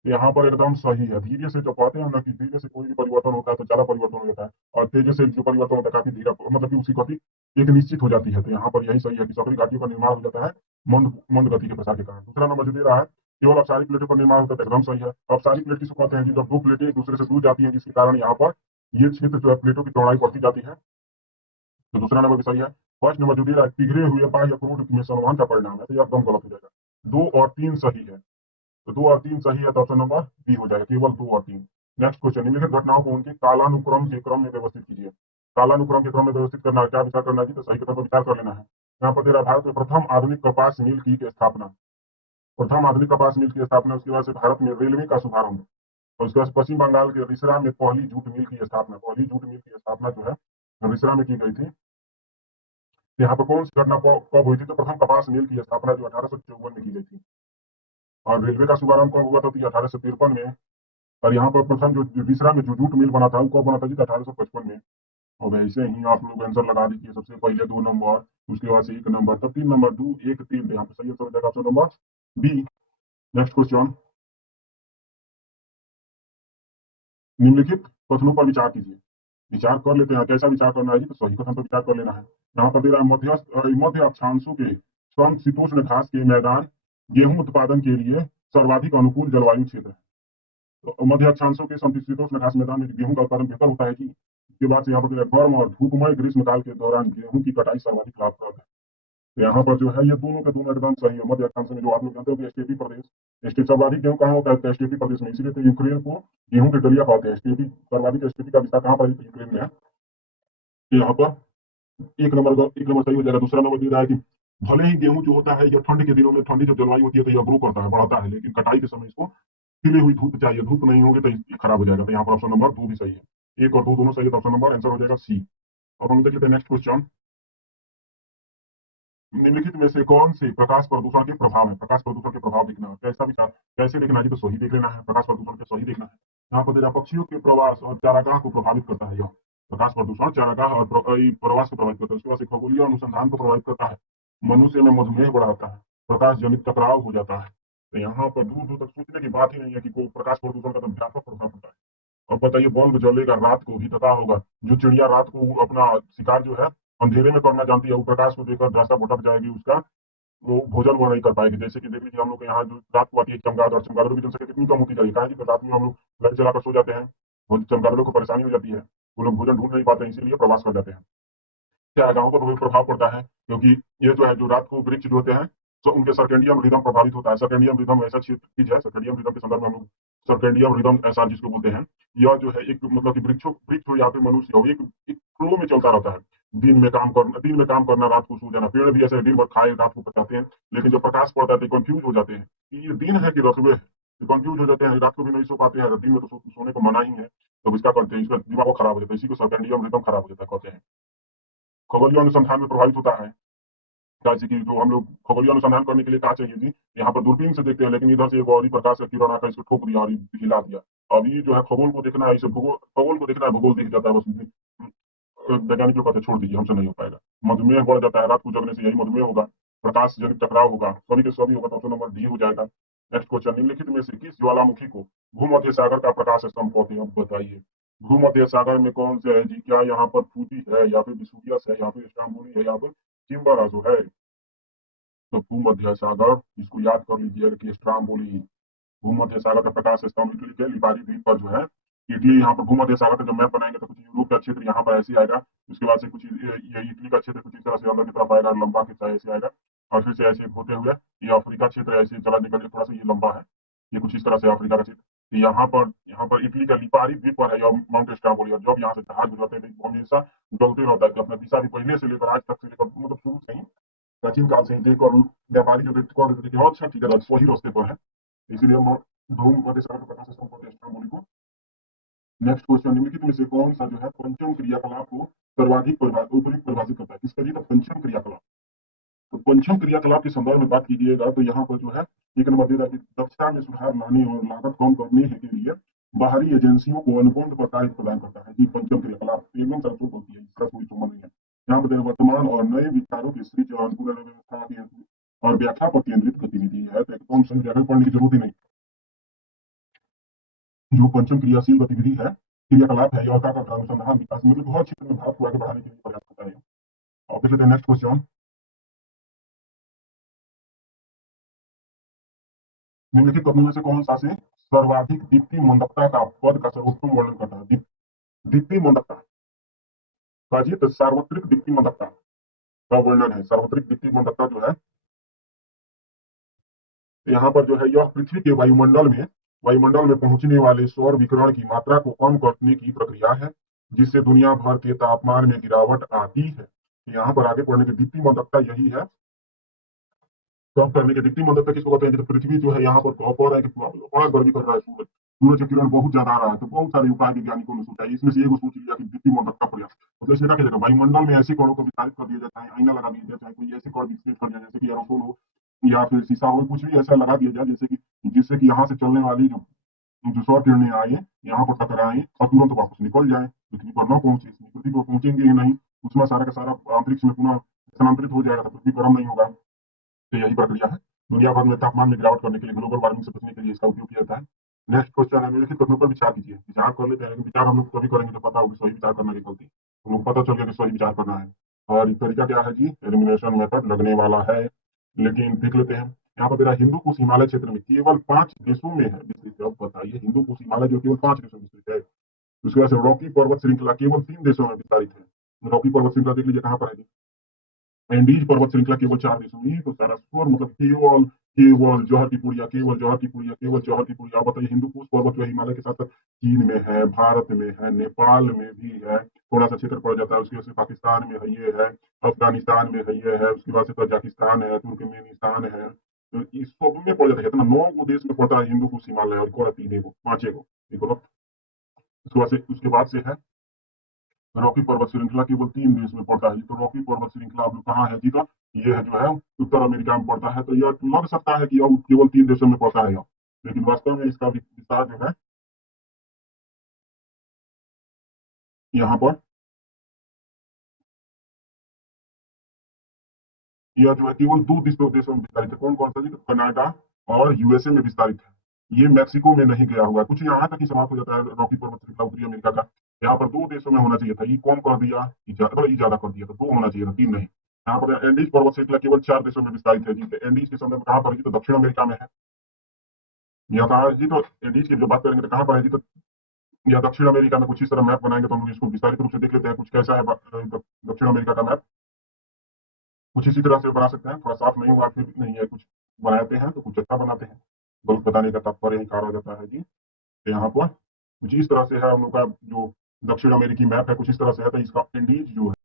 तो यहाँ पर एकदम सही है। धीरे से जो कहते हैं ना कि धीरे से कोई भी परिवर्तन होता है तो ज्यादा परिवर्तन हो जाता है, और तेजी से जो परिवर्तन होता है काफी धीरे, मतलब कि उसकी गति एक निश्चित हो जाती है। तो यहाँ पर यही सही है कि सकरी घाटियों का निर्माण हो जाता है मंद मंद गति के प्रसार के कारण। दूसरा नंबर जो दे रहा है केवल अपसारी प्लेटों पर निर्माण होता है, एकदम सही है। अपसारी प्लेट किसको कहते हैं कि जब दो प्लेटें एक दूसरे से दूर जाती है, जिसके कारण यहाँ पर ये क्षेत्र जो है प्लेटों की चौड़ाई बढ़ती जाती है। तो दूसरा नंबर भी सही है। फर्स्ट नंबर जो दे रहा है पिघले हुए बाह्य अखरोट में संवहन का परिणाम है, तो यह एकदम गलत हो जाएगा। 2 और 3 सही है, तो 2 और 3 सही है, तो ऑप्शन नंबर बी हो जाएगा, केवल 2 और 3। नेक्स्ट क्वेश्चन, निम्नलिखित घटनाओं को उनके कालानुक्रम के क्रम में व्यवस्थित कीजिए। कालानुक्रम के क्रम में व्यवस्थित करना है, क्या विचार करना है जी? तो सही कथन पर विचार कर लेना है। यहाँ पर तेरा भारत में प्रथम आधुनिक कपास मिल की स्थापना, प्रथम आधुनिक कपास मिल की स्थापना। उसके बाद से भारत में रेलवे का शुभारंभ, और उसके बाद पश्चिम बंगाल के रिसरा में पहली जूट मिल की स्थापना। पहली जूट मिल की स्थापना जो है रिसरा में की गई थी। यहाँ पर कौन सी घटना कब हुई थी? तो प्रथम कपास मिल की स्थापना जो 1854 में की गई थी। और रेलवे का शुभारंभ कब हुआ था? तो 1853 में। और यहाँ पर प्रथम जो तीसरा में जो जूट मिल बना था वो कब बना था जी? 1855 में। और वैसे ही आप लोग आंसर लगा दीजिए, सबसे पहले 2 नंबर, उसके बाद से 1 नंबर, तब 3 नंबर, 2 1 3। तो यहाँ पे सही आंसर हो जाएगा option number B. Next question, निम्नलिखित कथनों पर विचार कीजिए। विचार कर लेते हैं, कैसा विचार करना है जी? तो सही कथन पर विचार कर लेना है। यहाँ पर दे रहा है मध्य अक्षांशों के समशीतोष्ण घास के मैदान गेहूं उत्पादन के लिए सर्वाधिक अनुकूल जलवायु क्षेत्र है। तो मध्य अक्षांशों के समशीतोष्ण घास मैदान में गेहूं का उत्पादन बेहतर होता है जी। इसके बाद से यहाँ पर गर्म और धूपमय ग्रीष्म काल के दौरान गेहूं की कटाई सर्वाधिक लाभप्रद है। तो यहाँ पर जो है ये दोनों के दोनों एकदम सही है। मध्य अक्षांश में जो आप लोग जानते हो कि स्टेपी प्रदेश, स्टेप सर्वाधिक गेहूं कहाँ होता है? स्टेपी प्रदेश में। इसीलिए तो यूक्रेन को गेहूं की दलिया कहते हैं। स्टेपी सर्वाधिक स्टेपी का विस्तार कहाँ पर है? तो यूक्रेन में है। तो यहाँ पर 1 नंबर सही हो जाएगा। दूसरा नंबर दे रहा है कि भले ही गेहूं जो होता है यह ठंड के दिनों में, ठंडी जब जलवायु होती है तो यह ग्रो करता है, बढ़ता है, लेकिन कटाई के समय इसको खिली हुई धूप चाहिए। धूप नहीं होगी तो ये खराब हो जाएगा। तो यहाँ पर ऑप्शन नंबर 2 भी सही है। 1 और 2 दोनों सही है, तो ऑप्शन नंबर आंसर हो जाएगा सी। अब हम देखते हैं नेक्स्ट क्वेश्चन, निम्नलिखित में से कौन से प्रकाश प्रदूषण के प्रभाव है? प्रकाश प्रदूषण के प्रभाव देखना है, कैसा विचार कैसे देखना है जी? तो सही देख लेना है, प्रकाश प्रदूषण के सही देखना है। यहाँ पर देखना, पक्षियों के प्रवास और चारागाह को प्रभावित करता है। यह प्रकाश प्रदूषण चारागाह और प्रवास को प्रभावित करता है। उसके बाद से खगोलीय अनुसंधान को प्रभावित करता है। मनुष्य में मधुमेह बढ़ाता है। प्रकाश जनित टकराव हो जाता है। तो यहाँ पर दूर दूर तक सोचने की बात ही नहीं है कि कोई प्रकाश प्रदूषण का तो व्यापक प्रभाव पड़ता है। और बताइए, बल्ब जलेगा रात को भी तथा होगा। जो चिड़िया रात को अपना शिकार जो है अंधेरे में करना जानती है, वो प्रकाश को देखकर रास्ता भटक जाएगी, उसका वो भोजन वो नहीं कर पाएगी। जैसे कि देख लीजिए, हम लोग के यहाँ जो रात को आती है चमगादड़, चमगादड़ों की जनसंख्या कितनी कम होती जा रही है। कि रात में हम लोग लाइट जलाकर सो जाते हैं, और चमगादड़ों को परेशानी हो जाती है, वो लोग भोजन ढूंढ नहीं पाते, इसीलिए प्रवास कर जाते हैं। चारागाहों पर भी प्रभाव पड़ता है, क्योंकि ये जो है जो रात को वृक्ष जो होते हैं, तो उनके सर्केडियम रिदम प्रभावित होता है। सर्केडियम रिदम ऐसा चीज है, सर्केडियम रिदम के संदर्भ में हम लोग सर्केडियम रिदम ऐसा जिसको बोलते हैं, यह जो है एक मतलब कि वृक्ष हो या फिर मनुष्य हो, एक फ्लो में चलता रहता है। दिन में काम करना, रात को सो जाना। पेड़ भी ऐसे दिन भर खाए रात को पचाते हैं, लेकिन जब प्रकाश पड़ता है तो कंफ्यूज हो जाते हैं कि ये दिन है कि रसवे है। कंफ्यूज हो जाते हैं, रात को भी नहीं सो पाते हैं, दिन में तो सोने को मना ही है। तो इसका करते हैं, इसका दिमाग खराब हो जाता है, इसी को सर्केडियम रिदम खराब हो जाता है कहते हैं। खगोलीय अनुसंधान में प्रभावित होता है। जैसे कि जो हम लोग खगोलीय अनुसंधान करने के लिए क्या चाहिए जी? यहाँ पर दूरबीन से देखते हैं, लेकिन इधर से एक और ही प्रकाश का किरण आकर इसको ठोक दिया और हिला दिया। अब ये जो है खगोल को देखना है, इसे खगोल को देखना है, भूगोल दिख जाता है बस। वैज्ञानिक लोग कहते हैं छोड़ दीजिए, हमसे नहीं हो पाएगा। मधुमेह बढ़ जाता है, रात को जगने से यही मधुमेह होगा। प्रकाश जनित टकराव होगा, सभी के सभी होगा, तो ऑप्शन नंबर डी हो जाएगा। नेक्स्ट क्वेश्चन, निम्नलिखित में से किस ज्वालामुखी को भूमध्य सागर का प्रकाश स्तंभ कहते हैं? अब बताइए, भूमध्य सागर में कौन से है जी? क्या यहाँ पर फूजी है, या फिर विसुवियस है, या फिर स्ट्रामबोली है, या फिर चिम्बराजो है? तो भूमध्य सागर, इसको याद कर लीजिएगा कि स्ट्रामबोली। भूमध्य सागर का प्रकाश स्तंभ इटली के लिपारी द्वीप पर जो है, इटली यहाँ पर भूमध्य सागर का जब मैप बनाएंगे तो कुछ यूरोप का क्षेत्र यहाँ पर ऐसे आएगा। उसके बाद से कुछ ये इटली का क्षेत्र कुछ इस तरह से अंदर की तरफ आएगा, लंबा की तरह ऐसे आएगा, और फिर से ऐसे होते हुए ये अफ्रीका क्षेत्र ऐसे चला निकल के थोड़ा सा ये लंबा है, ये कुछ इस तरह से अफ्रीका का क्षेत्र। तो यहाँ पर इटली का लिपारी द्वीप पर है यह माउंट स्ट्रामबोली। और जब यहाँ से जहाज गुजरते हैं तो हमेशा डलते रहता है कि अपना दिशा भी पहले से लेकर आज तक से लेकर मतलब शुरू से ही, प्राचीन काल से ही देख और व्यापारी जो कर देते थे कि हाँ अच्छा ठीक है, वही रास्ते पर है। इसलिए हम भूमध्य सागर का प्रकाश स्तंभ कहते हैं स्ट्रामबोली को। नेक्स्ट क्वेश्चन, निम्नलिखित में से कौन सा जो है पंचम क्रियाकलाप को सर्वाधिक उपयुक्त परिभाषित करता है? किसका जी? तो पंचम क्रियाकलाप। तो पंचम क्रियाकलाप के संदर्भ में बात कीजिएगा तो यहाँ पर जो है 1 नंबर दे रहा है कि दक्षता में सुधार लाने और लागत कम करने के लिए बाहरी एजेंसियों को अनुबंध पर कार्य प्रदान करता है जी। पंचम क्रियाकलाप एकदम संतुलित होती है, इसका कोई संबंध नहीं है। यहाँ पर वर्तमान और नए विचारों के सृजन, पुनर्व्यवस्था के और व्याख्या पर केंद्रित गतिविधि है। तो एकदम सही व्याख्या पढ़ने की जरूरत ही नहीं। जो पंचम क्रियाशील गतिविधि है, क्रियाकलाप है, यह का अनुसंधान विकास मतलब हर क्षेत्र में भारत को आगे बढ़ाने के लिए प्रयास करता है। और देख लेते हैं नेक्स्ट क्वेश्चन, निम्नलिखित कथनों में से कौन सा से सर्वाधिक दीप्ति मंदकता का पद का सर्वोत्तम वर्णन करता है? दीप्ति मंदकता का जी, तो सार्वत्रिक दीप्ति मंदकता का वर्णन है। सार्वत्रिक दीप्ति मंदकता जो है, यहाँ पर जो है यह पृथ्वी के वायुमंडल में पहुंचने वाले सौर विकिरण की मात्रा को कम करने की प्रक्रिया है, जिससे दुनिया भर के तापमान में गिरावट आती है। यहाँ पर आगे पढ़ने की दीप्ति मंदकता यही है, कम करने के। दीप्ति मंदकता किसको कहते हैं? तो पृथ्वी जो है यहाँ पर कह रहा है कि बड़ा गर्मी कर रहा है, सूरज का किरण बहुत ज्यादा आ रहा है, तो बहुत सारे उपाय वैज्ञानिकों ने सोचा है, इसमें से एक सोच लिया कि दीप्ति मंदकता प्रयास। मतलब इसमें क्या किया जाएगा, वायुमंडल में ऐसे कणों को विस्तारित कर दिया जाए, आईना लगा दिया जाए, चाहे कोई ऐसे कण विकसित कर दिया जैसे कि एरोसोल हो या फिर शीशा हो, कुछ भी ऐसा लगा दिया जाए जैसे कि जिससे कि यहाँ से चलने वाली जो सौर किरणें आए यहाँ पर टकराएं और तुरंत वापस निकल जाए, पृथ्वी पर न पहुंचे। पृथ्वी पर पहुंचेंगे ही नहीं, उसमें सारा का सारा अंतरिक्ष में पुनः स्थानांतरित हो जाएगा, तो पृथ्वी गर्म नहीं होगा। तो यही प्रक्रिया है। दुनिया भर में तापमान में गिरावट करने के लिए, ग्लोबल वार्मिंग से बचने के लिए इसका उपयोग किया जाता है। नेक्स्ट क्वेश्चन है, निम्नलिखित कथनों पर विचार कीजिए। विचार कर लेते हैं, लेकिन विचार हम लोग तभी करेंगे जब पता होगी सही विचार करना की गलती। हम लोग पता चल गया कि सही विचार करना है। और तरीका क्या है जी, एलिमिनेशन मेथड लगने वाला है। लेकिन देख लेते हैं, यहाँ पर मेरा हिंदू कुश हिमालय क्षेत्र में केवल 5 देशों में है विस्तृत। अब बताइए, हिंदू कुश हिमालय जो केवल 5 देशों में विस्तृत है। उसके बाद से रॉकी पर्वत श्रृंखला केवल 3 देशों में विस्तारित है। रॉकी पर्वत श्रृंखला देख लीजिए कहाँ पर है। एंडीज पर्वत श्रृंखला केवल 4 देशों में, तो सारा स्कोर मतलब केवल केवल जौहर की पुड़िया, केवल जौहर की पुड़िया, केवल जौहर की पुड़िया। बताइए, हिंदू कुश पर्वत जो हिमालय के साथ साथ चीन में है, भारत में है, नेपाल में भी है, थोड़ा सा क्षेत्र पड़ जाता है। उसकी वजह से पाकिस्तान में है, ये है, अफगानिस्तान में है, ये है, उसके बाद से तजाकिस्तान है, तुर्कमेनिस्तान है। तो इस सब में पड़ जाता है। इतना 9 देश में पड़ता है हिंदू कुश हिमालय, और को 3 को 5 को। उसके बाद से है रॉकी पर्वत श्रृंखला, केवल 3 देश में पड़ता है। तो रॉकी पर्वत श्रृंखला अब कहाँ है जी का, ये है जो है उत्तर अमेरिका में पड़ता है। तो यह लग सकता है कि अब केवल 3 देशों में पड़ता है, लेकिन वास्तव में इसका विस्तार जो है यहाँ पर, यह जो है केवल 2 देशों में विस्तारित है। कौन कौन सा जी, तो कनाडा और यूएसए में विस्तारित है। ये मैक्सिको में नहीं गया हुआ है। कुछ यहाँ तक ही समाप्त हो जाता है रॉकी पर्वत श्रृंखला उत्तरी अमेरिका का। यहाँ पर 2 देशों में होना चाहिए था, ये कम कर दिया, ज्यादा कर दिया, तो 2 होना चाहिए था, 3 नहीं। यहाँ पर एंडीज पर्वत श्रृंखला केवल 4 देशों में विस्तारित है जी। तो एंडीज के संदर्भ में कहाँ पर है जी, तो दक्षिण अमेरिका में है। यह कहा है जी, तो एंडीज की जो बात करेंगे तो कहाँ पर है जी, तो यह दक्षिण अमेरिका में। कुछ इस तरह मैप बनाएंगे तो हम इसको विस्तारित रूप से देख लेते हैं, कुछ कैसा है दक्षिण अमेरिका का मैप। कुछ इसी तरह से बना सकते हैं, थोड़ा साफ नहीं हुआ फिर नहीं है, कुछ बनाते हैं तो कुछ अच्छा बनाते हैं। गलत बताने का तात्पर्य यही कहा जाता है जी। तो यहाँ पर कुछ इस तरह से है हम लोग का जो दक्षिण अमेरिकी मैप है, कुछ इस तरह से है। तो इसका इंडीज जो है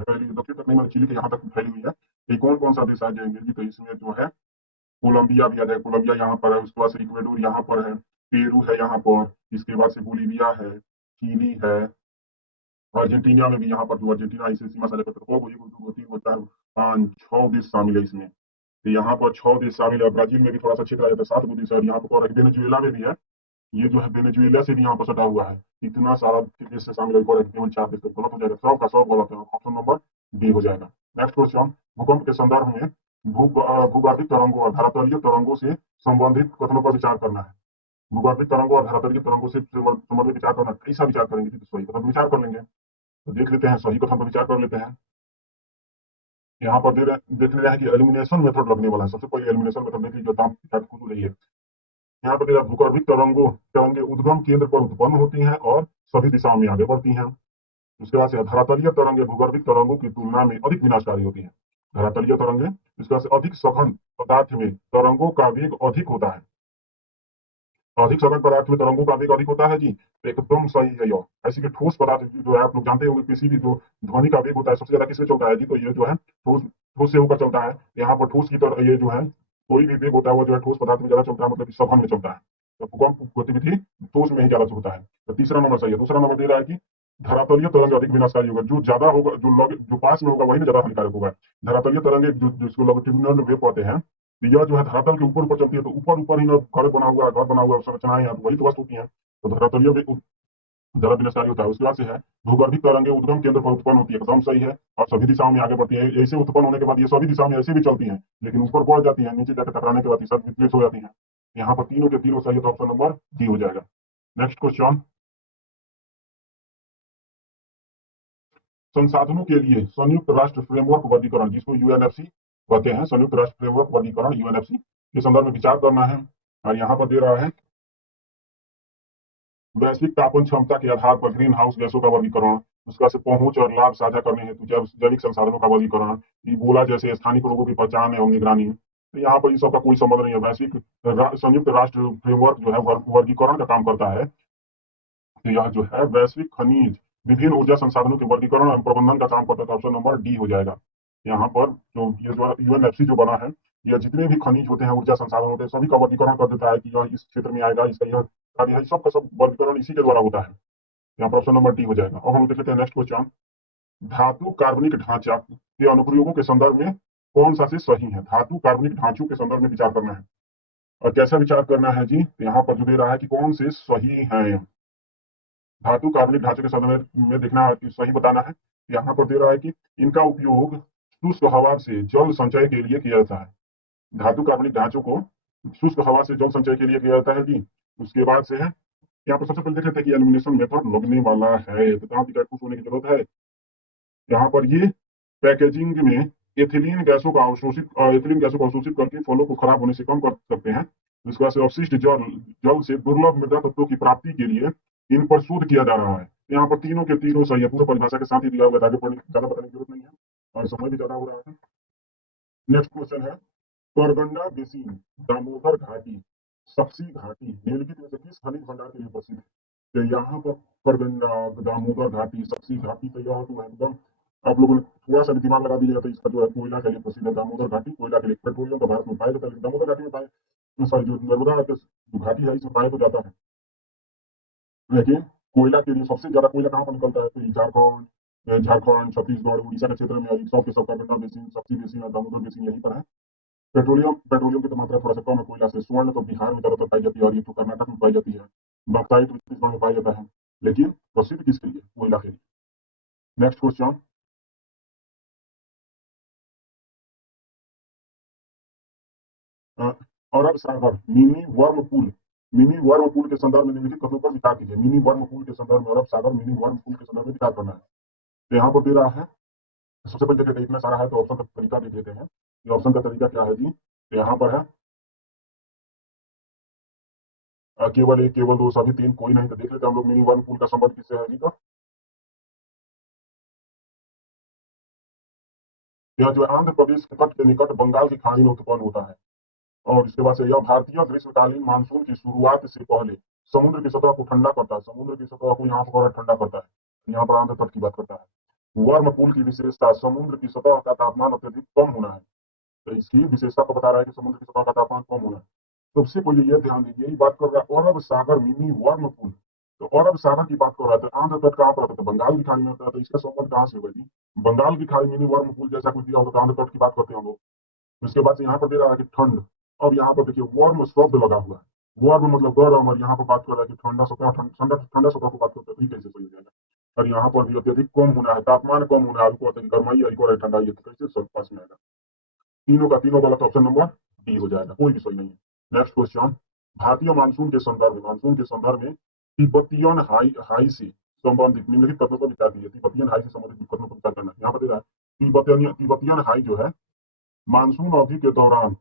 पहले दक्षिण तक नहीं, मतलब चिली के यहाँ तक फैली हुई है। ये कौन कौन सा देश आ जाएंगे जी, तो इसमें जो है कोलंबिया भी आ जाए, कोलंबिया यहाँ पर है। उसके बाद से इक्वेडोर यहाँ पर है, पेरू है यहाँ पर, इसके बाद से बोलीविया है, चिली है, अर्जेंटीना में भी यहाँ पर जो अर्जेंटीना इसे सीमा साझा करता है, 4 5 6 देश शामिल है इसमें। तो यहाँ पर 6 देश शामिल है। ब्राजील में भी थोड़ा सा क्षेत्र आ जाता है, 7 देश है। और यहाँ पर वेनेजुएला में भी है, ये जो है वेनेजुएला से भी यहाँ पर सटा हुआ है। इतना सारा देश से शामिल है, केवल 4 देश, तो गलत हो जाएगा, 100 का 100 गलत है। ऑप्शन नंबर डी हो जाएगा। नेक्स्ट क्वेश्चन, भूकंप के संदर्भ में भूगर्भिक तरंगों और धरातलीय तरंगों से संबंधित कथनों पर विचार करना है। भूगर्भिक तरंगों और धरातलीय तरंगों से संबंधित विचार करना, कैसा विचार करेंगे, तो सही कथन पर विचार कर लेंगे। तो देख लेते हैं, सही कथन पर विचार कर लेते हैं। यहाँ पर देख रहे हैं कि एलिमिनेशन मेथड लगने वाला है। सबसे पहले एलिमिनेशन मेथड देख लीजिए, दाम खुल रही है। यहाँ पर भूगर्भिक तरंगे उद्गम केंद्र पर उत्पन्न होती हैं और सभी दिशाओं में आगे बढ़ती हैं। उसके बाद से धरातलीय तरंगे भूगर्भिक तरंगों की तुलना में अधिक विनाशकारी होती हैं। धरातलीय तरंगे, इसके बाद से अधिक सघन पदार्थ में तरंगों का वेग अधिक होता है। अधिक सघन पदार्थ में तरंगों का वेग अधिक होता है जी, तो एकदम सही है यह। ऐसे कि ठोस पदार्थ जो है, आप लोग जानते होंगे किसी भी जो ध्वनि का वेग होता है सबसे ज्यादा किससे चलता है जी, तो ये जो है ठोस ठोस से होकर चलता है। यहाँ पर ठोस की तरह ये जो है कोई भी वेग होता है वो जो है ठोस पदार्थ में ज्यादा चलता है, मतलब कि सघन में चलता है। तो भूकंप गतिविधि ठोस में ही ज्यादा होता है। तो तीसरा नंबर सही है। दूसरा नंबर दे रहा है कि धरातलीय तरंग अधिक विनाशकारी होगा। जो ज्यादा होगा, जो पास में होगा वही ना ज्यादा हानिकारक होगा। धरातलीय तरंगे जिसको लॉन्गिट्यूडिनल वेव कहते हैं, यह जो है धरातल के ऊपर ऊपर चलती है, तो ऊपर ऊपर ही ना घर बना हुआ संरचनाएं हैं, तो वही तो वस्तु होती हैं। तो धरातलीय ज्यादा विनाशकारी होता है। उसके बाद से है भूगर्भिक तरंगे उद्गम केंद्र पर उत्पन्न होती है, एकदम सही है, और सभी दिशाओं में आगे बढ़ती है। ऐसे उत्पन्न होने के बाद ये सभी दिशाओं में ऐसे भी चलती हैं, लेकिन ऊपर बढ़ जाती है, नीचे जाकर टकराने के बाद ये सब विचलित हो जाती है। यहाँ पर तीनों के तीनों सही है, तो ऑप्शन नंबर डी हो जाएगा। नेक्स्ट क्वेश्चन, संसाधनों के लिए संयुक्त राष्ट्र फ्रेमवर्क वर्गीकरण, जिसको यूएनएफसी कहते हैं, संयुक्त राष्ट्र फ्रेमवर्क वर्गीकरण यूएनएफसी के संदर्भ में विचार करना है। और यहाँ पर दे रहा है वैश्विक तापन क्षमता के आधार पर ग्रीन हाउस गैसों का वर्गीकरण, उसका से पहुंच और लाभ साझा करने हेतु जैविक संसाधनों का वर्गीकरण, इबोला जैसे स्थानिक रोगों की पहचान एवं निगरानी। तो यहाँ पर इन सबका कोई संबंध नहीं है। वैश्विक संयुक्त राष्ट्र फ्रेमवर्क जो है वर्गीकरण का काम करता है। तो यह जो है वैश्विक खनिज विभिन्न ऊर्जा संसाधनों के वर्गीकरण एवं प्रबंधन का काम करता है। तो ऑप्शन नंबर डी हो जाएगा। यहाँ पर जो ये जो यूएनएफसी जो बना है, यह जितने भी खनिज होते हैं, ऊर्जा संसाधन होते हैं, सभी का वर्गीकरण कर देता है कि यह इस क्षेत्र में आएगा, इसका यह कार्य है, सबका सब वर्गीकरण इसी के द्वारा होता है। यहाँ पर ऑप्शन नंबर डी हो जाएगा। अब हम देख लेते हैं नेक्स्ट क्वेश्चन, धातु कार्बनिक ढांचा के अनुप्रयोगों के संदर्भ में कौन सा से सही है। धातु कार्बनिक ढांचों के संदर्भ में विचार करना है। और कैसा विचार करना है जी, तो यहाँ पर जो दे रहा है कि कौन से सही है। धातु कार्बनिक ढांचे के संदर्भ में देखना है कि सही बताना है। यहाँ पर दे रहा है कि इनका उपयोग शुष्क हवा से जल संचय के लिए किया जाता है। धातु कार्बनिक ढांचों को शुष्क हवा से जल संचय के लिए किया जाता है जी। उसके बाद से है यहाँ पर सबसे पहले देख लेते हैं कि एल्यूमिनेशन मेथड लगने वाला है, तो कहाँ टिकट कुछ होने की जरूरत है। यहाँ पर ये पैकेजिंग में एथिलीन गैसों को अवशोषित करके फलों को खराब होने से कम कर सकते हैं। इसके बाद से अपशिष्ट जल जल से दुर्लभ मृदा तत्वों की प्राप्ति के लिए इन पर शोध किया जा रहा है। यहाँ पर तीनों के तीनों सही है, पूरा परिभाषा के साथ ही दिया हुआ है, आगे पढ़ने ज्यादा बताने की जरूरत नहीं है और समय भी ज्यादा हो रहा है। नेक्स्ट क्वेश्चन है, परगंडा बेसिन, दामोदर घाटी, सप्सी घाटी निम्नलिखित में से किस खनिज भंडार के लिए प्रसिद्ध है। तो यहाँ पर परगंडा, दामोदर घाटी, सप्सी घाटी, तो यह तो एकदम आप लोगों ने थोड़ा सा भी दिमाग लगा दीजिएगा तो इसका जो है कोयला के लिए प्रसिद्ध है। दामोदर घाटी कोयला के लिए, पेट्रोलियम तो भारत में पाया जाता है, लेकिन दामोदर घाटी में पाए, सॉरी जो नर्मदा के जो घाटी है इसमें पाया तो जाता है, लेकिन कोयला के लिए सबसे ज्यादा कोयला कहाँ पर निकलता है, तो झारखंड, छत्तीसगढ़, उड़ीसा के क्षेत्र में अधिक सब के सब परगंडा बेसिन, सप्सी बेसिन और दामोदर बेसिन यहीं पर है। पेट्रोलियम की तो मात्रा थोड़ा सा कम है कोयला से। स्वर्ण तो बिहार में ज्यादातर पाई जाती है और ये तो कर्नाटक में पाई जाती है। बॉक्साइट छत्तीसगढ़ में पाया जाता है, लेकिन प्रसिद्ध किसके लिए, कोयला के लिए। नेक्स्ट क्वेश्चन, अरब सागर मिनी वर्म पूल के संदर्भ में निम्नलिखित कथनों पर विचार कीजिए। मिनी वर्म पूल के संदर्भ में, अरब सागर मिनी वर्म पूल के संदर्भ में विचार करना है। तो यहाँ पर दे रहा है, सबसे पहले देखते हैं इतना सारा है तो ऑप्शन का तरीका देख लेते हैं। ये ऑप्शन का तरीका क्या है जी, तो यहाँ पर है केवल एक, केवल दो, सभी तीन, कोई नहीं। तो देख लेते हैं हम लोग मिनी वर्म पूल का संबंध किससे है जी। तो यह जो है आंध्र प्रदेश के तट के निकट बंगाल की खाड़ी में उत्पन्न होता है। और इसके बाद से यह भारतीय ग्रीष्मकालीन मानसून की शुरुआत से पहले समुद्र की सतह को ठंडा करता है, समुद्र की सतह को यहाँ पर ठंडा करता है। यहाँ पर आंध्र तट की बात करता है। वर्म पूल की विशेषता, समुद्र की सतह का तापमान अत्यधिक कम होना है। तो इसकी विशेषता को बता रहा है कि समुद्र की सतह का तापमान कम होना है। सबसे पहले यह ध्यान दीजिए, यही बात कर रहा है अरब सागर मिनी वर्म पूल। तो अरब सागर की बात कर रहा था, आंध्र तट कहाँ पर आता था, बंगाल की खाड़ी में आता था। तो इसका संबंध कहाँ से होगा जी, बंगाल की खाड़ी मिनी वर्म पूल जैसा कुछ दिया होगा तो आंध्र तट की बात करते हैं हम लोग। उसके बाद से यहाँ पर दे रहा है कि ठंड। अब यहाँ पर देखिए वार्म शब्द लगा हुआ है, वार्म मतलब गर्म, और यहाँ पर बात कर रहा है कि ठंडा सतह, ठंडा सतह को बात करते हैं, कैसे सही हो जाएगा। और यहाँ पर भी अत्यधिक कम होना है, तापमान कम होना है, आपको गर्माई और ठंडाई, कैसे सब पास में आएगा। तीनों का तीनों गलत, ऑप्शन नंबर डी हो जाएगा, कोई भी सही नहीं है। नेक्स्ट क्वेश्चन, भारतीय मानसून के संदर्भ में तिब्बतियन हाई से संबंधित निम्नलिखित कथनों पर विचार कीजिए। तिब्बतियन हाई से संबंधित कथनों पर विचार करना है। यहाँ पर दे रहा है तिब्बतियन हाई जो है मानसून अवधि के दौरान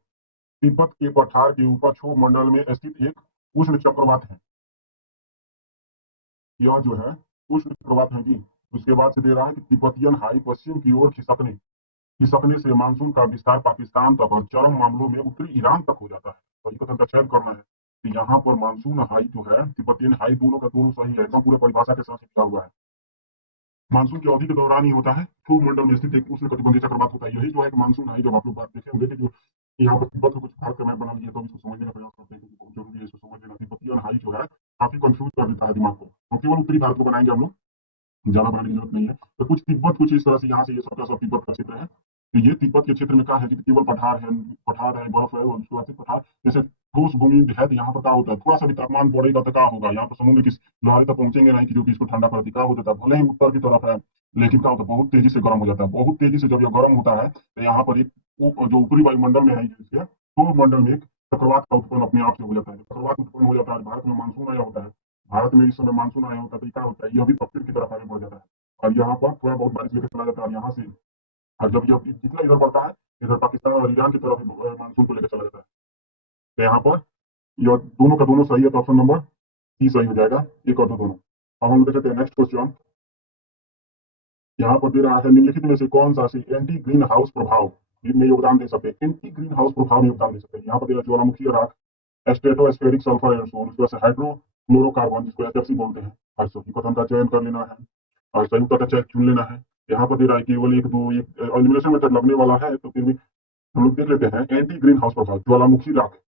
तिब्बत के पठार के ऊपर क्षोभ मंडल में स्थित एक उष्ण चक्रवात है। यह जो है उष्ण चक्रवात है जी। उसके बाद से दे रहा है कि तिब्बतियन हाई पश्चिम की ओर खिसकने से मानसून का विस्तार पाकिस्तान तक और चरम मामलों में उत्तरी ईरान तक हो जाता है। तो ये कथन का चयन करना है। तो यहाँ पर मानसून हाई जो है, तिब्बतियन हाई, दोनों का दोनों सही है, एकदम पूरे परिभाषा के साथ लिखा हुआ है। मानसून की अवधि के दौरान ही होता है, क्षोभ मंडल में स्थित एक उष्ण कटिबंधीय चक्रवात होता है। यही जो है कि मानसून हाई, जब आप लोग बात देखेंगे कि जो यहाँ पर तिब्बत में कुछ भारत का मैप बना लीजिए तो इसको समझने का प्रयास करते हैं, क्योंकि बहुत जरूरी है इसको समझ लेना। तिब्बतियन हाई जो है काफी कंफ्यूज कर देता है दिमाग को। हम केवल उत्तरी भारत को बनाएंगे हम लोग, ज्यादा बनाने की जरूरत नहीं है। तो कुछ तिब्बत कुछ इस तरह से, यहाँ से ये सबका सब तिब्बत का क्षेत्र है। तो ये तिब्बत के क्षेत्र में क्या है कि केवल पठार है, बर्फ है, और उसके बाद से पठार जैसे ठोस भूमि है। तो यहाँ पर क्या होता है, थोड़ा सा भी तापमान बढ़ेगा तो क्या होगा, यहाँ पर समुद्र की लहरें तक पहुंचेंगे नहीं कि जो कि इसको ठंडा करती, क्या हो जाता है, भले ही उत्तर की तरफ है लेकिन क्या होता है, बहुत तेजी से गर्म हो जाता है। बहुत तेजी से जब यह गर्म होता है तो यहाँ पर एक जो ऊपरी वायुमंडल में है, जिसके पूर्व मंडल में एक चक्रवात का उत्पन्न अपने आप से हो जाता है। चक्रवात उत्पन्न हो जाता है, भारत में मानसून आया होता है। भारत में इस समय मानसून आया होता है तो क्या होता है, यह भी पश्चिम की तरफ आगे बढ़ जाता है और यहाँ पर थोड़ा बहुत बारिश लेकर चला जाता है। और यहाँ से, और जब यह जितना इधर बढ़ता है, इधर पाकिस्तान और ईरान की तरफ मानसून को लेकर चला जाता है। तो यहाँ पर यह दोनों का दोनों सही है, तो ऑप्शन नंबर सी सही हो जाएगा, एक और दो दोनों। अब हम देखते हैं नेक्स्ट क्वेश्चन। यहाँ पर दे रहा है निम्नलिखित में से कौन सा एंटी ग्रीन हाउस प्रभाव में योगदान दे सकते हैं, एंटी ग्रीन हाउस प्रभाव में योगदान दे सकते हैं। यहाँ पर दे रहा है ज्वालामुखी राख, स्ट्रेटोस्फेरिक सल्फर एयरसोल, उसके बाद हाइड्रोफ्लोरोकार्बन जिसको एचएफसी बोलते हैं। हर्षों की कथन का चयन कर लेना है और सही उत्तर का चयन चुन लेना है। यहाँ पर दे रहा है केवल एक दो, एक एलिमिनेशन मेथड लगने वाला है तो फिर भी हम लोग देख लेते हैं। एंटी ग्रीन हाउस प्रभाव, ज्वालामुखी राख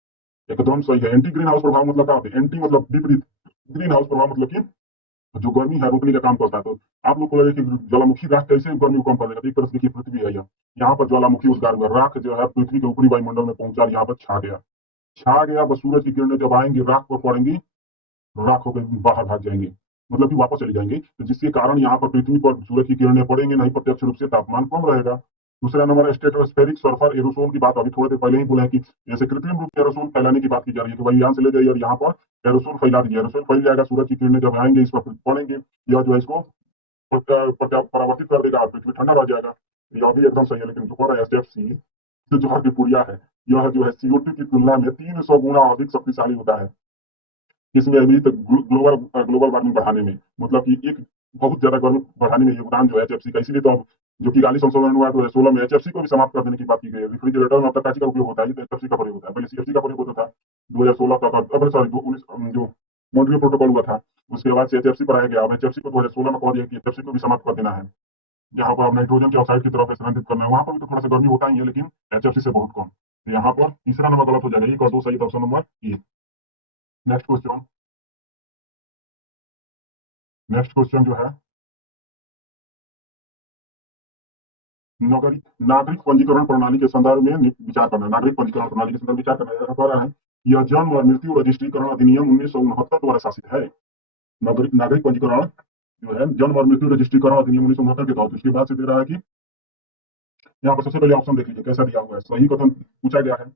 एकदम सही है। एंटी ग्रीन हाउस प्रभाव मतलब क्या होता है, एंटी मतलब विपरीत, ग्रीन हाउस प्रभाव मतलब कि जो गर्मी है रोकने का काम करता है। तो आप लोग को लगे कि ज्वालामुखी राख कैसे गर्मी को कम कर देगा, तो एक तरफ से देखिए पृथ्वी है यहाँ पर ज्वालामुखी उद्गार हुआ, राख जो है पृथ्वी के ऊपरी वायुमंडल में पहुंचा, यहाँ पर छा गया, बस सूरज की किरणें जब आएंगी राख पर पड़ेंगी, राख होकर बाहर भाग जाएंगे, मतलब कि वापस चले जाएंगे, तो जिसके कारण यहाँ पर पृथ्वी पर सूरज की किरणें पड़ेंगे नहीं, प्रत्यक्ष रूप से तापमान कम रहेगा। दूसरा नंबर स्ट्रेटोस्फेरिक सल्फर एरोसोल की बात अभी थोड़ी देर पहले ही बोले हैं कि जैसे कृत्रिम रूप से एरोसोल फैलाने की बात की जा रही है कि वायुयान से ले जाइए और यहाँ पर एरोसोल फैला दीजिए, एरोसोल फैल जाएगा, सूरज की किरणें जब आएंगे इस पर पड़ेंगे, यह जो है इसको परावर्तित कर देगा, पृथ्वी ठंडा रह जाएगा। यह भी एकदम सही है, लेकिन जो हो रहा है एसएफसी जो जहर की पुड़िया है, यह जो है CO2 की तुलना में 300 गुना अधिक शक्तिशाली होता है। इसमें अभी तक ग्लोबल ग्लोबल वार्मिंग बढ़ाने में, मतलब कि एक बहुत ज्यादा गर्मी बढ़ाने में योगदान जो है एचएफसी का, इसीलिए तो अब जो कि गाली संशोधन हुआ 2016 में एचएफसी को भी समाप्त कर देने की बात की गई है। रेफ्रिजरेटर में अब तक का उपयोग होता है, तो एचएफसी का प्रयोग होता है, पहले सीएफसी का प्रयोग होता था 2016 तक, अब सॉरी 19 जो मॉन्ट्रियल प्रोटोकॉल हुआ था उसके बाद से एचएफसी पर आया गया। अब एचएफसी को 2016 में कह दिया कि एचएफसी को भी समाप्त कर देना है, जहाँ पर अब नाइट्रोजन के ऑक्साइड की तरफ स्थानांतरित करना है, वहां पर भी तो थोड़ा सा गर्मी होता ही है, लेकिन एचएफसी से बहुत कम। तो यहाँ पर तीसरा नंबर गलत हो जाएगा, एक और दो सही, option number A. Next question, next question जो है नागरिक नागरिक पंजीकरण प्रणाली के संदर्भ में विचार करना है। नागरिक पंजीकरण प्रणाली के संदर्भ में विचार करना है, कह रहा है यह जन्म और मृत्यु रजिस्ट्रीकरण अधिनियम 1969 द्वारा शासित है। नागरिक नागरिक पंजीकरण जो है जन्म और मृत्यु रजिस्ट्रीकरण अधिनियम 1969 के तहत, उसके बाद से दे रहा है कि यहाँ पर सबसे पहले ऑप्शन देख लीजिए कैसा दिया हुआ है, सही कथन पूछा गया है,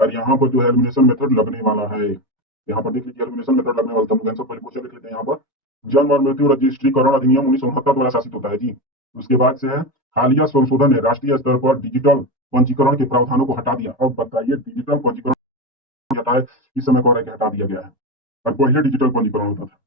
और यहाँ पर जो है एलिमिनेशन मेथड लगने वाला है। यहाँ पर देख लीजिए एलिमिनेशन मेथड लगने वाला, तो आंसर पहले क्वेश्चन देख लेते हैं। यहाँ पर जन्म और मृत्यु रजिस्ट्रीकरण अधिनियम 1969 द्वारा शासित होता है जी। उसके बाद से है हालिया संशोधन ने राष्ट्रीय स्तर पर डिजिटल पंजीकरण के प्रावधानों को हटा दिया। अब बताइए डिजिटल पंजीकरण हटाए, इस समय कह रहा है कि हटा दिया गया है, और पहले डिजिटल पंजीकरण होता था।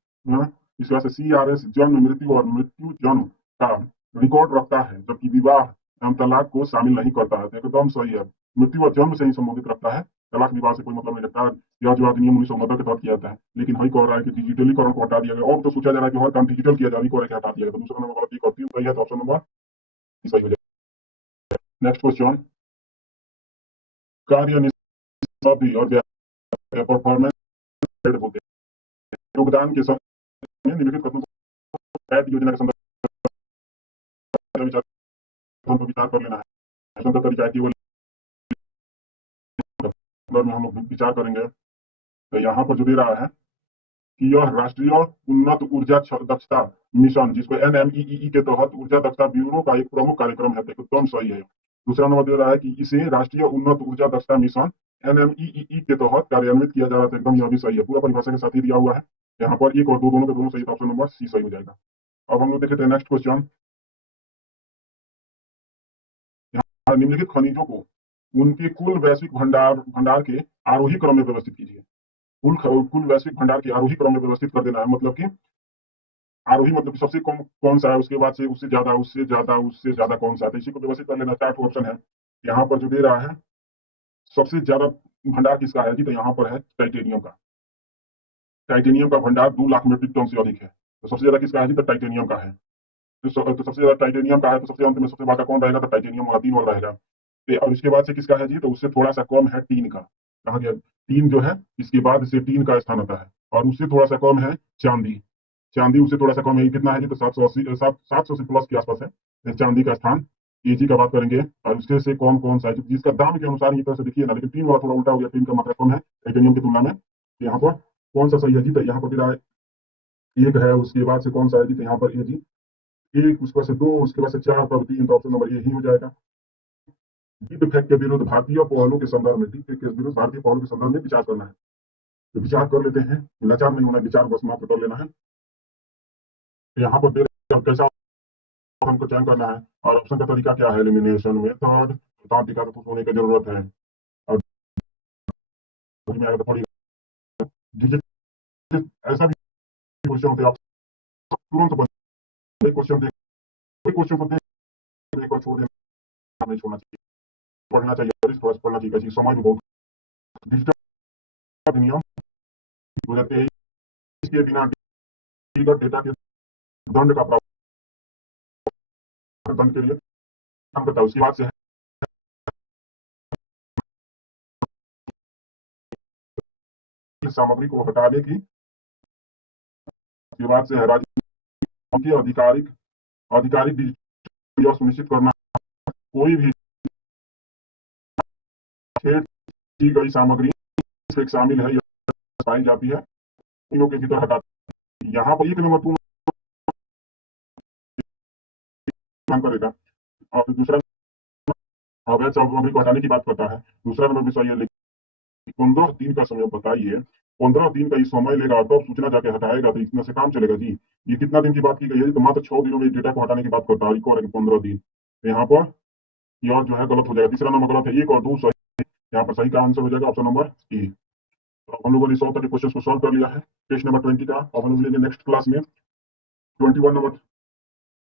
इस वजह से CRS जन्म मृत्यु और मृत्यु जन्म का रिकॉर्ड रखता है, जबकि विवाह एवं तलाक को शामिल नहीं करता है। तो एकदम सही है, मृत्यु और जन्म से ही संबंधित रखता है, तलाक विवाह से कोई मतलब नहीं रखता। यह जो अधिनियम 1969 के तहत किया जाता है, लेकिन हई कह रहा है कि डिजिटलीकरण को हटा दिया गया, और तो सोचा जा रहा है कि हर काम डिजिटल किया जा रहा है, हटा दिया गया। तो दूसरा नंबर गलत, एक और तीन सही है, तो ऑप्शन नंबर सही हो जाएगा। नेक्स्ट क्वेश्चन, कार्य निष्पत्ति और परफॉर्मेंस बोलते हैं, योगदान के समय निम्नलिखित कथनों को पैट योजना के संदर्भ में विचार कर लेना है। ऐसा का तरीका है केवल में हम लोग विचार करेंगे। तो यहाँ पर जो दे रहा है कि यह राष्ट्रीय उन्नत ऊर्जा दक्षता मिशन, जिसको NMEEE के तहत ऊर्जा दक्षता ब्यूरो का एक प्रमुख कार्यक्रम है, एकदम सही है। दूसरा नंबर दे रहा है कि इसे राष्ट्रीय उन्नत ऊर्जा दक्षता मिशन NMEEE के तहत कार्यान्वित किया जा रहा था, एकदम यह भी सही है, पूरा परिभाषा के साथ ही दिया हुआ है। यहाँ पर एक और दो दोनों के दोनों सही, ऑप्शन नंबर सी सही हो जाएगा। अब हम लोग देखें थे नेक्स्ट क्वेश्चन, निम्नलिखित खनिजों को उनके कुल वैश्विक भंडार भंडार के आरोही क्रम में व्यवस्थित कीजिए। कुल वैश्विक भंडार के आरोही क्रम में व्यवस्थित कर देना है, मतलब कि आरोही मतलब कि सबसे कम कौन सा है, उसके बाद से उससे ज्यादा, उससे ज्यादा, उससे ज्यादा कौन सा है, तो इसी को व्यवस्थित कर लेना। 4 ऑप्शन है यहाँ पर जो दे रहा है, सबसे ज्यादा भंडार किसका है जी, तो यहाँ पर है टाइटेनियम का। टाइटेनियम का भंडार 2 लाख मीट्रिक टन से अधिक है, तो सबसे ज्यादा किसका है जी, तो टाइटेनियम का है। तो सबसे ज्यादा टाइटेनियम का है, तो सबसे अंत में सबसे बड़ा कौन रहेगा, तो टाइटेनियम वाला 3 वाला रहेगा। और इसके बाद से किसका है जी, तो उससे थोड़ा सा कम है टीन का। कहा गया टीन जो है, इसके बाद से टीन का स्थान आता है, और उससे थोड़ा सा कम है चांदी। चांदी उससे थोड़ा सा कम है, कितना है जी, तो 780 प्लस के आसपास है चांदी का स्थान। एजी का बात करेंगे, और उसके से कौन कौन सा है जिसका दाम के अनुसार ये तरह से देखिए ना, लेकिन टीन वाला थोड़ा उल्टा हो गया, टीन का मात्रा कम है टाइटेनियम की तुलना में। तो यहाँ पर कौन सा सही है जी, तो यहाँ पर दे रहा है एक है, उसके बाद से कौन सा है जी, तो यहाँ पर ए जी एक, उसके बाद से 2, उसके बाद से 4, तब 3, तो ऑप्शन नंबर ए ही हो जाएगा। डीप फेक के विरुद्ध भारतीय पहलों के संदर्भ में, डीप फेक के विरुद्ध भारतीय पहलों के संदर्भ में विचार करना है। तो विचार कर लेते हैं, लाचार नहीं होना, विचार बस मात्र कर लेना है। तो यहाँ पर कैसा ऑप्शन को चयन करना है, और ऑप्शन का तरीका क्या है, एलिमिनेशन मेथड, तांत्रिका तो कुछ होने की जरूरत है, और में आएगा तो थोड़ी ऐसा भी क्वेश्चन होते हैं, आप तुरंत क्वेश्चन देख, क्वेश्चन को देख एक बार छोड़ देना नहीं छोड़ना चाहिए, पढ़ना चाहिए, थोड़ा सा पढ़ना चाहिए, समय भी बहुत। डिजिटल अधिनियम 2023 के बिना डेटा के दंड का प्रावधान के लिए काम करता है। उसके बाद से है सामग्री को हटाने की, उसके बाद से है राज्य की आधिकारिक आधिकारिक यह सुनिश्चित करना कोई भी छेड़ की गई सामग्री इसमें शामिल है या पाई जाती है तीनों के भीतर हटा। यहाँ पर 1 नंबर 2 काम करेगा। और दूसरा अवैध सामग्री को हटाने की बात करता है। दूसरा नंबर विषय ये 15 दिन का समय बताइए। 15 दिन का ये समय लेगा तो सूचना जाके हटाएगा तो इतना से काम चलेगा जी। ये कितना दिन की बात की गई है? तो मात्र 6 दिनों में डेटा को हटाने की बात करता है। 15 दिन तो यहाँ पर यह जो है गलत हो जाएगा। तीसरा नंबर गलत है। 1 और 2 सही। यहाँ पर सही का आंसर हो जाएगा ऑप्शन नंबर ए। तो हम लोगों ने 100 तक के क्वेश्चन को सॉल्व कर लिया है टेस्ट नंबर 20 का। अब हम लोग लेंगे नेक्स्ट क्लास में 21 नंबर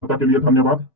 तक के लिए धन्यवाद।